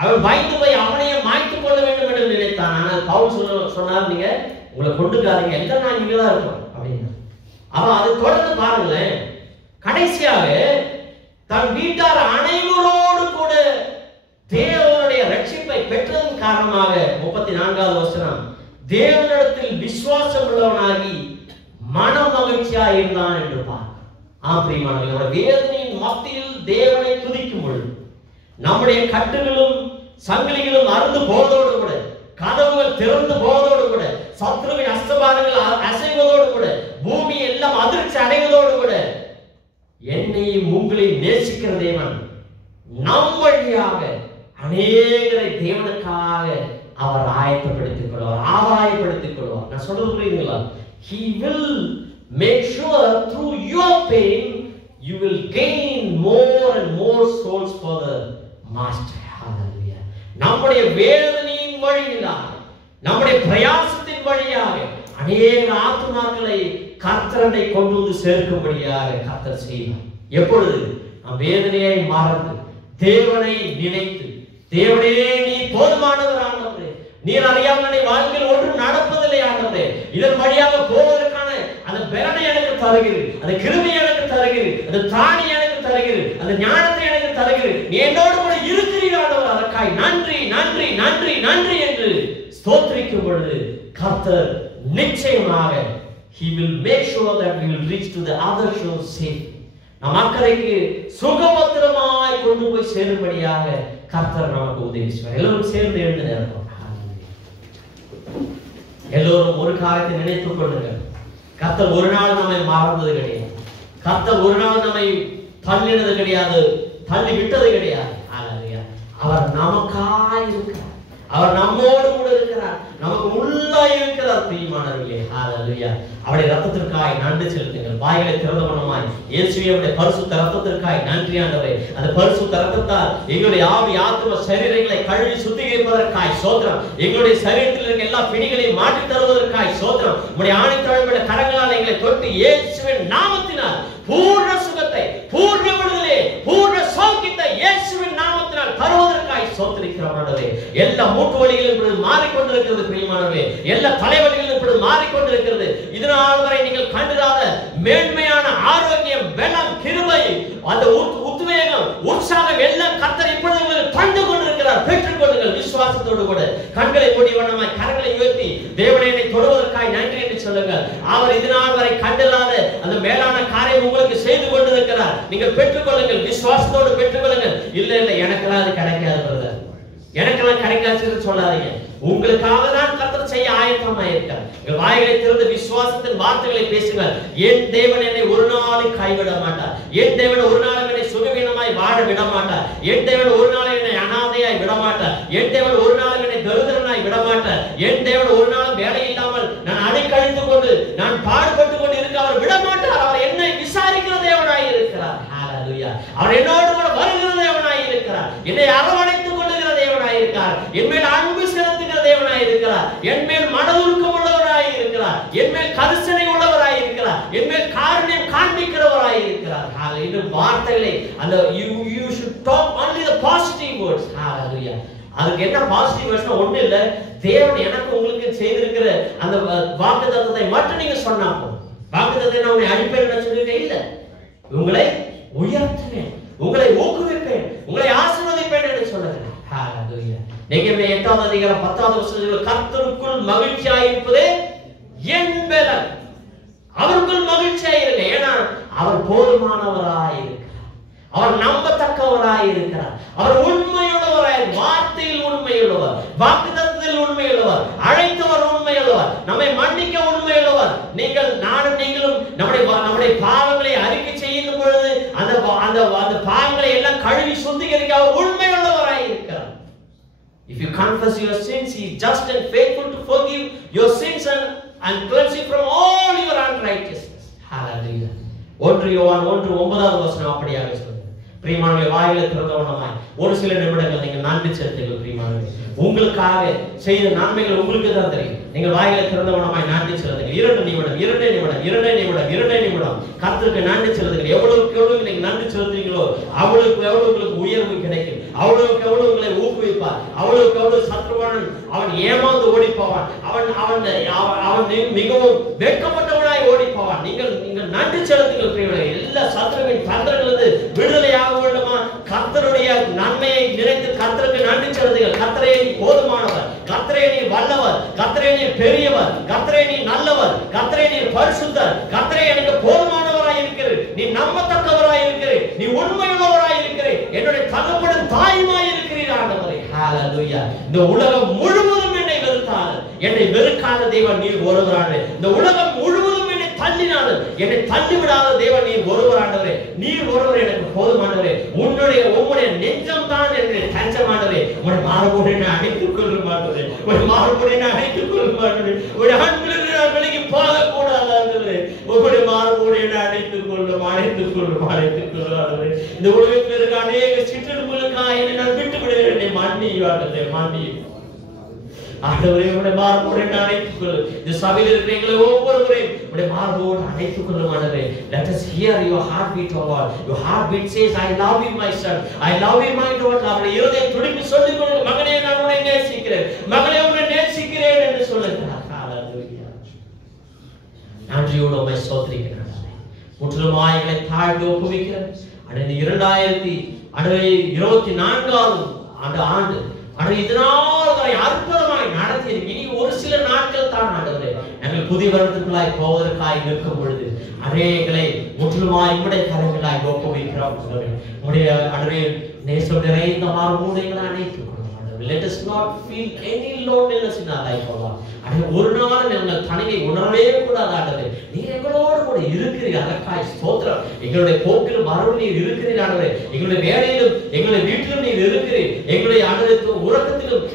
அவன் பயந்து போய் அவனையே மாய்த்துக் கொள்ள வேண்டும் என்று நினைத்தான். ஆனால் பவுல் சொன்னார், நீங்க உங்களை கொண்டுக்காதீங்க, எல்லாம் நான் இங்கதான் இருக்கோம் அப்படின்னா. அவன் அதை தொடர்ந்து பாருங்களேன். கடைசியாக தன் வீட்டார் அனைவரோடு கூட தேவனுடைய ரட்சிப்பை பெற்றதன் காரணமாக 34வது வசனம், தேவனிடத்தில் விசுவாசம் உள்ளவனாகி மன மகிழ்ச்சியா இருந்தான் என்று பார். பிரியமானவர்களே, வேதனையின் மத்தியில் தேவனை துதிக்கும் பொழுது, நம்முடைய கட்டுகளும் சங்கிலிகளும் அறுந்து போவதோடு கூட, கதவுகள் திறந்து போவதோடு கூட, சத்ருவின் அஸ்தபாரங்கள் அசைவதோடு கூட, பூமி எல்லாம் அதிர்ச்சி அடைவதோடு கூட, என்னையும் உங்களையும் நேசிக்கிற தேவன் நம் வழியாக அநேகரை தேவனுக்காக அவர் ஆயத்தப்படுத்திக் கொள்வார், ஆதாயப்படுத்திக் கொள்வார். நான் சொல்றது புரியுதுங்களா? He will make sure through your pain you will gain more and more souls for the master. Hallelujah. நம்முடைய வேதனையின் வழியாக, நம்முடைய பிரயாசத்தின் வழியாக அநேக ஆத்துமாக்களை கர்த்தரை கொண்டு வந்து சேர்க்கும்படியாக கர்த்தர் செய்வார். எப்பொழுது நாம் வேதனையை மறந்து தேவனை நினைத்து, தேவனே நீ போதுமானவர் ஆண்டவரே, நீர் அறியாமல் வாழ்க்கையில் ஒன்றும் நடப்பதில்லை ஆண்டவரே, இதன் வழியாக போவதற்கான அந்த பலனை எனக்கு தருகிறது, அந்த கிருபை எனக்கு தருகிறது, அந்த தானி எனக்கு தருகிறது, அந்த ஞானத்தை எனக்கு தருகிறது, நீ என்னோடு கூட இருக்கிறீர் ஆண்டவர், அதற்காய் நன்றி நன்றி நன்றி நன்றி என்று ஸ்தோத்திரிக்கும் பொழுது கர்த்தர் நிச்சயமாக he will make sure that we will reach to the other shore safe. நம் அக்கறைக்கு சுகபத்திரமாய் கொண்டு போய் சேரும்படியாக கர்த்தர் நமக்கு உதவி செய்வார். எல்லோரும் சேர்ந்து எழுந்து நிற்போம். எல்லோரும் ஒரு காரியத்தை நினைத்துக் கொள்ளுங்கள். கர்த்தர் ஒரு நாள் நம்மை மறந்தது கிடையாது. கர்த்தர் ஒரு நாள் நம்மை தள்ளினது கிடையாது, தள்ளி விட்டது கிடையாது. அவர் நமக்காய் இருக்கிறார், அவர் நம்மோடு கூட இருக்கிறார், நமக்கு உள்ளாய் இருக்கிறார். பிரியமானவர்களே, ஹalleluya. அவருடைய இரத்தத்திற்காய் நன்றி செலுத்துங்கள். வாய்களை திறந்த மனமாய் இயேசுவினுடைய பரிசுத்த இரத்தத்திற்காய் நன்றி ஆண்டவரே. அந்த பரிசுத்த இரத்தத்தால் எங்களுடைய ஆவி ஆத்தும சரீரங்களை கழுவி சுத்திகரிப்பதற்காய் ஸ்தோத்திரம். எங்களுடைய சரீரத்தில் இருக்க எல்லா பிணிகளையும் மாற்றி தருவதற்காய் ஸ்தோத்திரம். உம்முடைய ஆணித்தழும்புள்ள கரங்களால் எங்களை தொட்டு இயேசுவின் நாமத்தினால் பூர்ண சுகத்தை, பூர்ண விடுதலை, பூர்ண சௌக்கியத்தை இயேசுவின் நாமத்தினால் தருவதற்காய் ஸ்தோத்திரிக்கிறோம் ஆண்டவரே. எல்லா மூட்டு வலிகளும் இப்பொழுது மாறிக்கொண்டிருக்கிறது பிரியமானவர்களே. எல்லா தலைவலிகளும் இப்பொழுது மாறிக்கொண்டிருக்கிறது. இதனால் வரை நீங்கள் கண்டிராத மேன்மையான ஆரோக்கியம், பலம், கிருபை, அந்த உத்வேகம், உற்சாகம் எல்லாம் கர்த்தர் இப்பொழுது உங்களுக்கு தந்து கொண்டிருக்கிறார். பெற்றுக் கொள்ளுங்கள் விசுவாசத்தோடு கூட. கண்களை மூடி வண்ணமாய் கரங்களை உயர்த்தி தேவனை தொடுவதற்காய் நன்றி என்று சொல்லுங்கள். அவர் இதனால் வரை கண்டிராத அந்த மேலான காரியம் உங்களுக்கு செய்து கொண்டிருக்கிறார். நீங்கள் பெற்றுக் கொள்ளுங்கள், விசுவாசத்தோடு பெற்றுக் கொள்ளுங்கள். இல்ல இல்ல எனக்கெல்லாம் அது கிடைக்காது பிரதர், எனக்கெல்லாம் கிடைக்காதுன்னு சொல்லாதீங்க. உங்களுக்காக தான் கர்த்தர் செய்ய ஆயத்தமாக இருக்கிறார். உங்கள் வாய்களை திறந்து விசுவாசத்தின் வார்த்தைகளை பேசுங்கள். என் தேவன் என்னை ஒரு நாளும் கைவிட மாட்டார். என் தேவன் ஒரு நாளும் என்னை சுகவீனமாய் வாழ விட மாட்டார். என் தேவன் ஒரு நாளும் என்னை அனாதையாய் விட மாட்டார். என் தேவன் ஒரு நாளும் என்னை தரித்திரனாய் விட மாட்டார். என் தேவன் ஒரு நாளும் வேலை இல்லாமல் நான் அடிக்கழித்துக் கொண்டு நான் பாடுபட்டு கொண்டு இருக்க அவர் விட மாட்டார். அவர் என்னை விசாரிக்கிற தேவனாய் இருக்கிறார். ஹalleluya. அவர் என்னோடு கூட வருகிற தேவனாய் இருக்கிறார். என்னை அரவணைத்துக் கொள்ளுகிற தேவனாய் இருக்கிறார். என் மேல் அன்பு செலுத்துகிற தேவனாய் இருக்கிறார். என் மேல் மனதுருக்கம் உள்ளவராய் இருக்கிறார். என் மேல் கரிசனை உள்ளவராய் இருக்கிறார். என் மேல் காருண்யம் காண்பிக்கிறவராய் இருக்கிறார். இந்த வார்த்தைகளை அந்த you should talk only the positive words. hallelujah. அதுக்கு என்ன பாசிட்டிவ் வேர்ட்ஸ்னா ஒண்ணு இல்ல, தேவன் எனக்கு உங்களுக்கு செய்திருக்கிற அந்த வாக்குத்தத்தத்தை மட்டும் நீங்க சொன்னா போதும். வாக்குத்தத்தத்தை நான் உங்களை அழிப்பேன் சொல்லிருக்கேன் இல்ல, உங்களை உயர்த்துவேன், உங்களை ஊக்குவிப்பேன், உங்களை ஆசீர்வதிப்பேன் என்று சொல்லுகிறேன். ஹalleluya. நெகேமியா 8வது அதிகாரம் 10வது வசனத்தில் கர்த்தருக்குள் மகிழ்ச்சியாயிருப்பதே என் பலன். அவருக்குள் மகிழ்ச்சியாயிருங்க. ஏன்னா அவர் போதுமானவராய் இருக்கிறார், அவர் நம்பத்தக்கவராய் இருக்கிறார், அவர் உண்மையுள்ளவராய், வார்த்தையில் உண்மையுள்ளவர், வாக்குத்தத்தத்தில் உண்மையுள்ளவர், அழைத்தவர் உண்மையுள்ளவர், நம்மை மன்னிக்க உண்மையுள்ளவர். நானும் நீங்களும் நம்முடைய பாவங்களை அறிக்கை செய்யும் பொழுது அந்த பாவங்களை எல்லாம் கழுவி சுத்திகரிக்க அவர் உண்மையுள்ளவராய் இருக்கிறார். If you confess your sins, he is just and faithful to forgive your sins and cleanse you from all your unrighteousness. Hallelujah. 1 யோவான் 1:9 வசனம் அப்படியாக சொல்லுது. பிரியமானவர்களே, வாயில திறந்தவனமாய் ஒரு சில நிமிடங்கள் நீங்கள் நன்றி செலுத்துங்கள். பிரியமானவர்களே, உங்களுக்காக செய்த நன்மைகள் உங்களுக்கு தான் தெரியும். நீங்கள் வாயில திறந்தவனமாய் நன்றி செலுத்துங்கள். 2 நிமிடம் 2 நிமிடம் 2 நிமிடம் 2 நிமிடம் கர்த்தருக்கு நன்றி செலுத்துங்கள். எவ்வளவுக்கு எவ்வளவு நீங்க நன்றி செலுத்துறீங்களோ அவ்வளவுக்கு எவ்வளவு உங்களுக்கு உயர்வு கிடைக்கும். அவ்வளவுக்கு எவ்வளவு உங்களை ஊக்குவிப்பார். அவ்வளவுக்கு எவ்வளவு சத்ருவானன் அவன் ஏமாந்து ஓடி போவான். அவன் மிகவும் வெட்கப்பட்டவனாய் ஓடி போவான். நீங்கள் நன்றி செலுத்துங்கள் பிரியர்களே. எல்லா சத்ருவின் தந்திரங்களிலிருந்து விடுதலையாக வேண்டுமா? கர்த்தருடைய நன்மையை நினைத்து கர்த்தருக்கு நன்றி செலுத்துங்கள். கர்த்தரே நீ போதுமானவர், கர்த்தரே நீ வல்லவர், கர்த்தரே நீ பெரியவர், கர்த்தரே நீ நல்லவர், கர்த்தரே நீ பரிசுத்தர், கர்த்தரே எனக்கு போதுமானவராய் இருக்கிறீர், நீ நம்பத்தக்கவராய் இருக்கிறீர், நீ உண்மையுள்ளவராய் இருக்கிறீர், என்னுடைய தகப்பனும் தாயுமாய் இருக்கிறீர் ஆண்டவரே. ஹalleluya. இந்த உலகம் முழுவதும் என்னை வெறுத்தாலும் என்னை வெறுக்காத தேவன் நீர் ஒருவரானே. இந்த உலகம் முழுவதும் என்னை தள்ளினாலும் என்னை தள்ளிவிடாத தேவன் நீர் ஒருவரானவரே. நீர் ஒருவர் எனக்கு போதுமானவரே. உம்முடைய நெஞ்சம் தான் என்னுடைய தஞ்சமானவரே. உம்முடைய மார்போடு என்னை அணைத்துக் கொள்ள மாட்டவரே. உம்முடைய மார்போடு என்னை அணைத்துக் கொள்ள மாட்டவரே. உம்முடைய அன்பிலிருந்து நான் வெளியே போகக்கூடாது ஆண்டவரே. உம்முடைய மார்போடு என்னை அணைத்துக் கொள்ளும் அணைத்துக் கொள்ளும் அணைத்துக் கொள்ளாதவரே. இந்த உலகத்தில் இருக்க அநேக சிற்றெடுப்புகளுக்காக என்னை நான் விட்டு விடுகிறேன். என்னை மன்னியும் ஆண்டவரே, மன்னியும் ஆண்டவரே. உம்முடைய மார்போடு என்னை அணைத்துக் கொள்ளும். இந்த சபையில் இருக்கிற எங்களை ஒவ்வொருவரையும் உம்முடைய மார்போடு அணைத்துக் கொள்ளும் ஆண்டவரே. Let us hear your heartbeat, O Lord. Your heartbeat says, I love you, my son. I love you, my daughter. அவருடைய இருதயம் துடிப்பு சொல்லிக் கொள்ளும், மகனே நான் உன்னை நேசிக்கிறேன், மகளே உன்னை நேசிக்கிறேன் என்று சொல்லுகிறார். ஹalleluya. நன்றியோடு உம்மை ஸ்தோத்திரிக்கிறேன். முற்றிலுமாய் எங்களை தாழ்த்தி ஒப்புவிக்கிறேன். அன்றைய 2024 ஆண்டு இதனால் வரை அற்புதமாய் நடத்தி இனி ஒரு சில நாட்கள் தான் ஆண்டவரே நாங்கள் புதிய வருடத்துக்குள்ளாய் போவதற்காய் நிற்கும் பொழுது அநேகங்களை முற்றிலுமாய் உம்முடைய கரங்களாய் ஒப்புவிக்கிறோம். உம்முடைய அன்றைய நேசம் நிறைந்த மார்போடுகளை அணைத்துக் கொள்ளும். Let us not feel any loneliness in our life, O Lord. ஒரு நாள் நீங்கள் தனிமை உணரவே கூடாது ஆண்டவரே. நீர் எங்களோடு கூட இருக்கிறீர், அதற்காய் ஸ்தோத்திரம். எங்களுடைய போக்கிலும் வரவு நீர் இருக்கிறீர் ஆண்டவரே. எங்களுடைய வேலையிலும் எங்களுடைய வீட்டிலும் நீர் இருக்கிறீர். எங்களுடைய உறக்கத்திலும்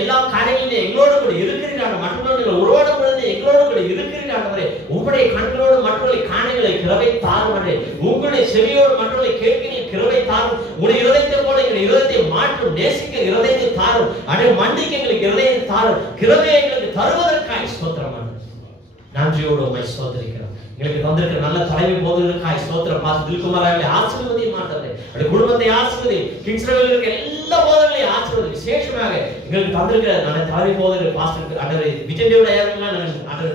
எல்லா காரியங்களிலும் எங்களோடு கூட இருக்கிறீர். மற்றவர்கள் உருவாடும் பொழுது எங்களோடு கூட இருக்கிறீர் ஆண்டவரே. உங்களுடைய கண்களோடு மற்றவர்களை காணுங்களை கிருபை தாரும் ஆண்டவரே. உங்களுடைய செவியோடு மற்றவர்களை கேட்கிற கிருபை தாரும். உங்களுடைய இருதயத்தை போல எங்களுடைய இருதயத்தை மாற்றும் நேசிக்க இருதயத்தை தாரும். மன்னிக்க எங்களுக்கு இருதயத்தை தாரும். கிருபையை எங்களுக்கு தருவதற்காய் ஸ்தோத்திரம். நன்றியோடு உம்மை ஸ்தோத்திரிக்கிறோம். எங்களுக்கு வந்திருக்கிற நல்ல தலைமை போதகர்களுக்காய் ஸ்தோத்திரம். பாஸ்டர் தில்குமார் அவர்களை ஆசீர்வதியும் ஆண்டவரே. அவருடைய குடும்பத்தை ஆசீர்வதி. கிங்ஸ்ரவில் இருக்கிற எல்லா போதகர்களையும் ஆசீர்வதி. விசேஷமாக எங்களுக்கு தந்திருக்கிற நல்ல தலைமை போதகர்கள் பாஸ்டர் ஆண்டவரே விஜயதேவ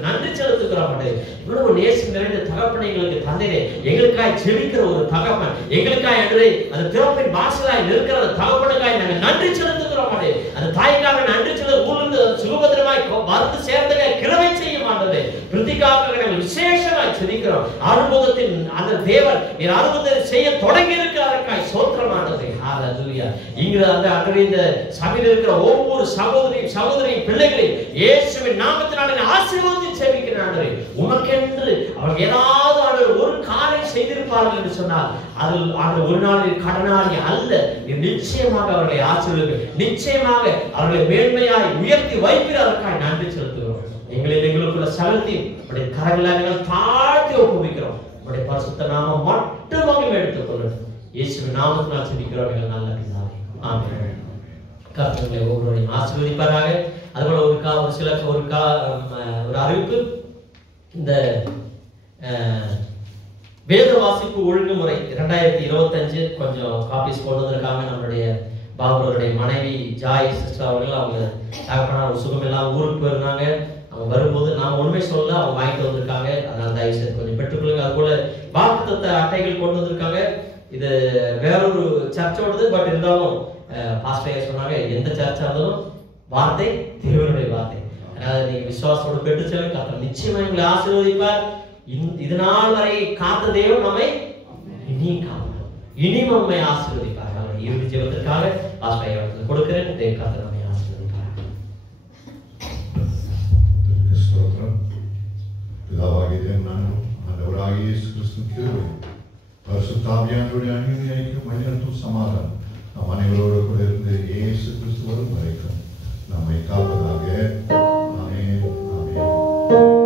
நன்றி செலுத்துகிறோம் ஆண்டவரே. இவ்வளவு நேசம் நிறைந்த தகப்பனை எங்களுக்கு தந்தையே, எங்களுக்காய் ஜெபிக்கிற ஒரு தகப்பன், எங்களுக்காய் ஆண்டவரே அந்த திறப்பின் வாசலாய் நிற்கிற தகப்பனுக்காய் நாங்கள் நன்றி செலுத்துகிறோம் ஆண்டவரே. அந்த தாய்க்காக நன்றி செலுத்த ஊர்ந்து சுகபத்திரமாய் வந்து சேர்ந்த கிருபை செய்யும் ஆண்டவரே. பிரதிகாக நாங்கள் விசேஷமாய் செபிக்கிறோம். அனுபவத்தின் அந்த தேவன் நீர் அனுபவத்தை செய்ய தொடங்கி இருக்கிறதற்காய் ஸ்தோத்திரம் ஆண்டவரே. ஹalleluya. இங்க அந்த அன்றைய இந்த சபையில் இருக்கிற ஒவ்வொரு சகோதரியின் பிள்ளைகளையும் இயேசுவின் நாமத்தினாலே ஆசீர்வதித்து செபிக்கிறேன் ஆண்டவரே. உமக்கென்று அவர்கள் ஏதாவது ஒரு காரியம் செய்திருப்பார்கள் என்று சொன்னால் அதில் அந்த ஒரு நாளில் கடனாளி அல்ல. நிச்சயமாக அவர்களை ஆசீர்வதிப்பீர். நிச்சயமாக அவர்களை மேன்மையாய் உயர்த்தி வைப்பீர். அதற்காக நன்றி செலுத்துகிறோம். எங்களுக்குள்ள சகலத்தை உடைய கரங்களால் தாழ்த்தி ஒப்புவிக்கிறோம். உடைய பரிசுத்த நாமம் மட்டுமாக எடுத்துக் கொள்ளணும். இயேசுவின் நாமத்தினால் செபிக்கிறோம் எங்கள் நல்ல பிதாவே. ஆமென். கர்த்தர் ஒவ்வொருவரையும் ஆசீர்வதிப்பாராக. அதுபோல ஒரு அறிவிப்பு. இந்த வேத வாசிப்பு ஒழுங்குமுறை 2025 கொஞ்சம் காப்பீஸ் கொண்டு வந்திருக்காங்க. நம்மளுடைய பாபுடைய மனைவி ஜாய் சிஸ்டர் அவர்கள் அவங்க தகப்பனார் சுகம் எல்லாம் ஊருக்கு போயிருந்தாங்க. அவங்க வரும்போது நான் உண்மை சொல்ல அவங்க வாங்கிட்டு வந்திருக்காங்க. அதனால தயவு செய்து கொஞ்சம் பெற்றுக்கொள்ளுங்க. அது போல வாக்குத்தத்த அட்டைகள் கொண்டு வந்திருக்காங்க. இது வேறொரு சர்ச்சோடது. பட் இருந்தாலும் பாஸ்டர் சொன்னாங்க எந்த சர்ச்சா இருந்தாலும் வார்த்தை தேவனுடைய வார்த்தை. அதனால நீங்க விசுவாசத்தோடு பெற்று செல்லுங்க. கர்த்தர் நிச்சயமா எங்களை ஆசீர்வதிப்பார். இது நாள் வரை காத்த தேவன் நம்மை இனி காப்பார். இனி நம்மை ஆசீர்வதிப்பார். அவர் இறுதி ஜெபத்திற்காக ஆசீர்வாதத்தை கொடுக்கிறேன். தேவ கர்த்தர் நம்மை ஆசீர்வதிப்பார். ஸ்தோத்திரம். பிதாவாகிய தேவன் ஆண்டவராகிய இயேசு கிறிஸ்துவின் கிருபை பரிசுத்த ஆவியானவருடைய அந்யோன்ய ஐக்கியம் வழிநடத்தும் சமாதானம் நம் அனைவரோடு கூட இருந்து இயேசு கிறிஸ்து வரும் வரைக்கும் நம்மை காப்பதாக. ஆமென். ஆமென்.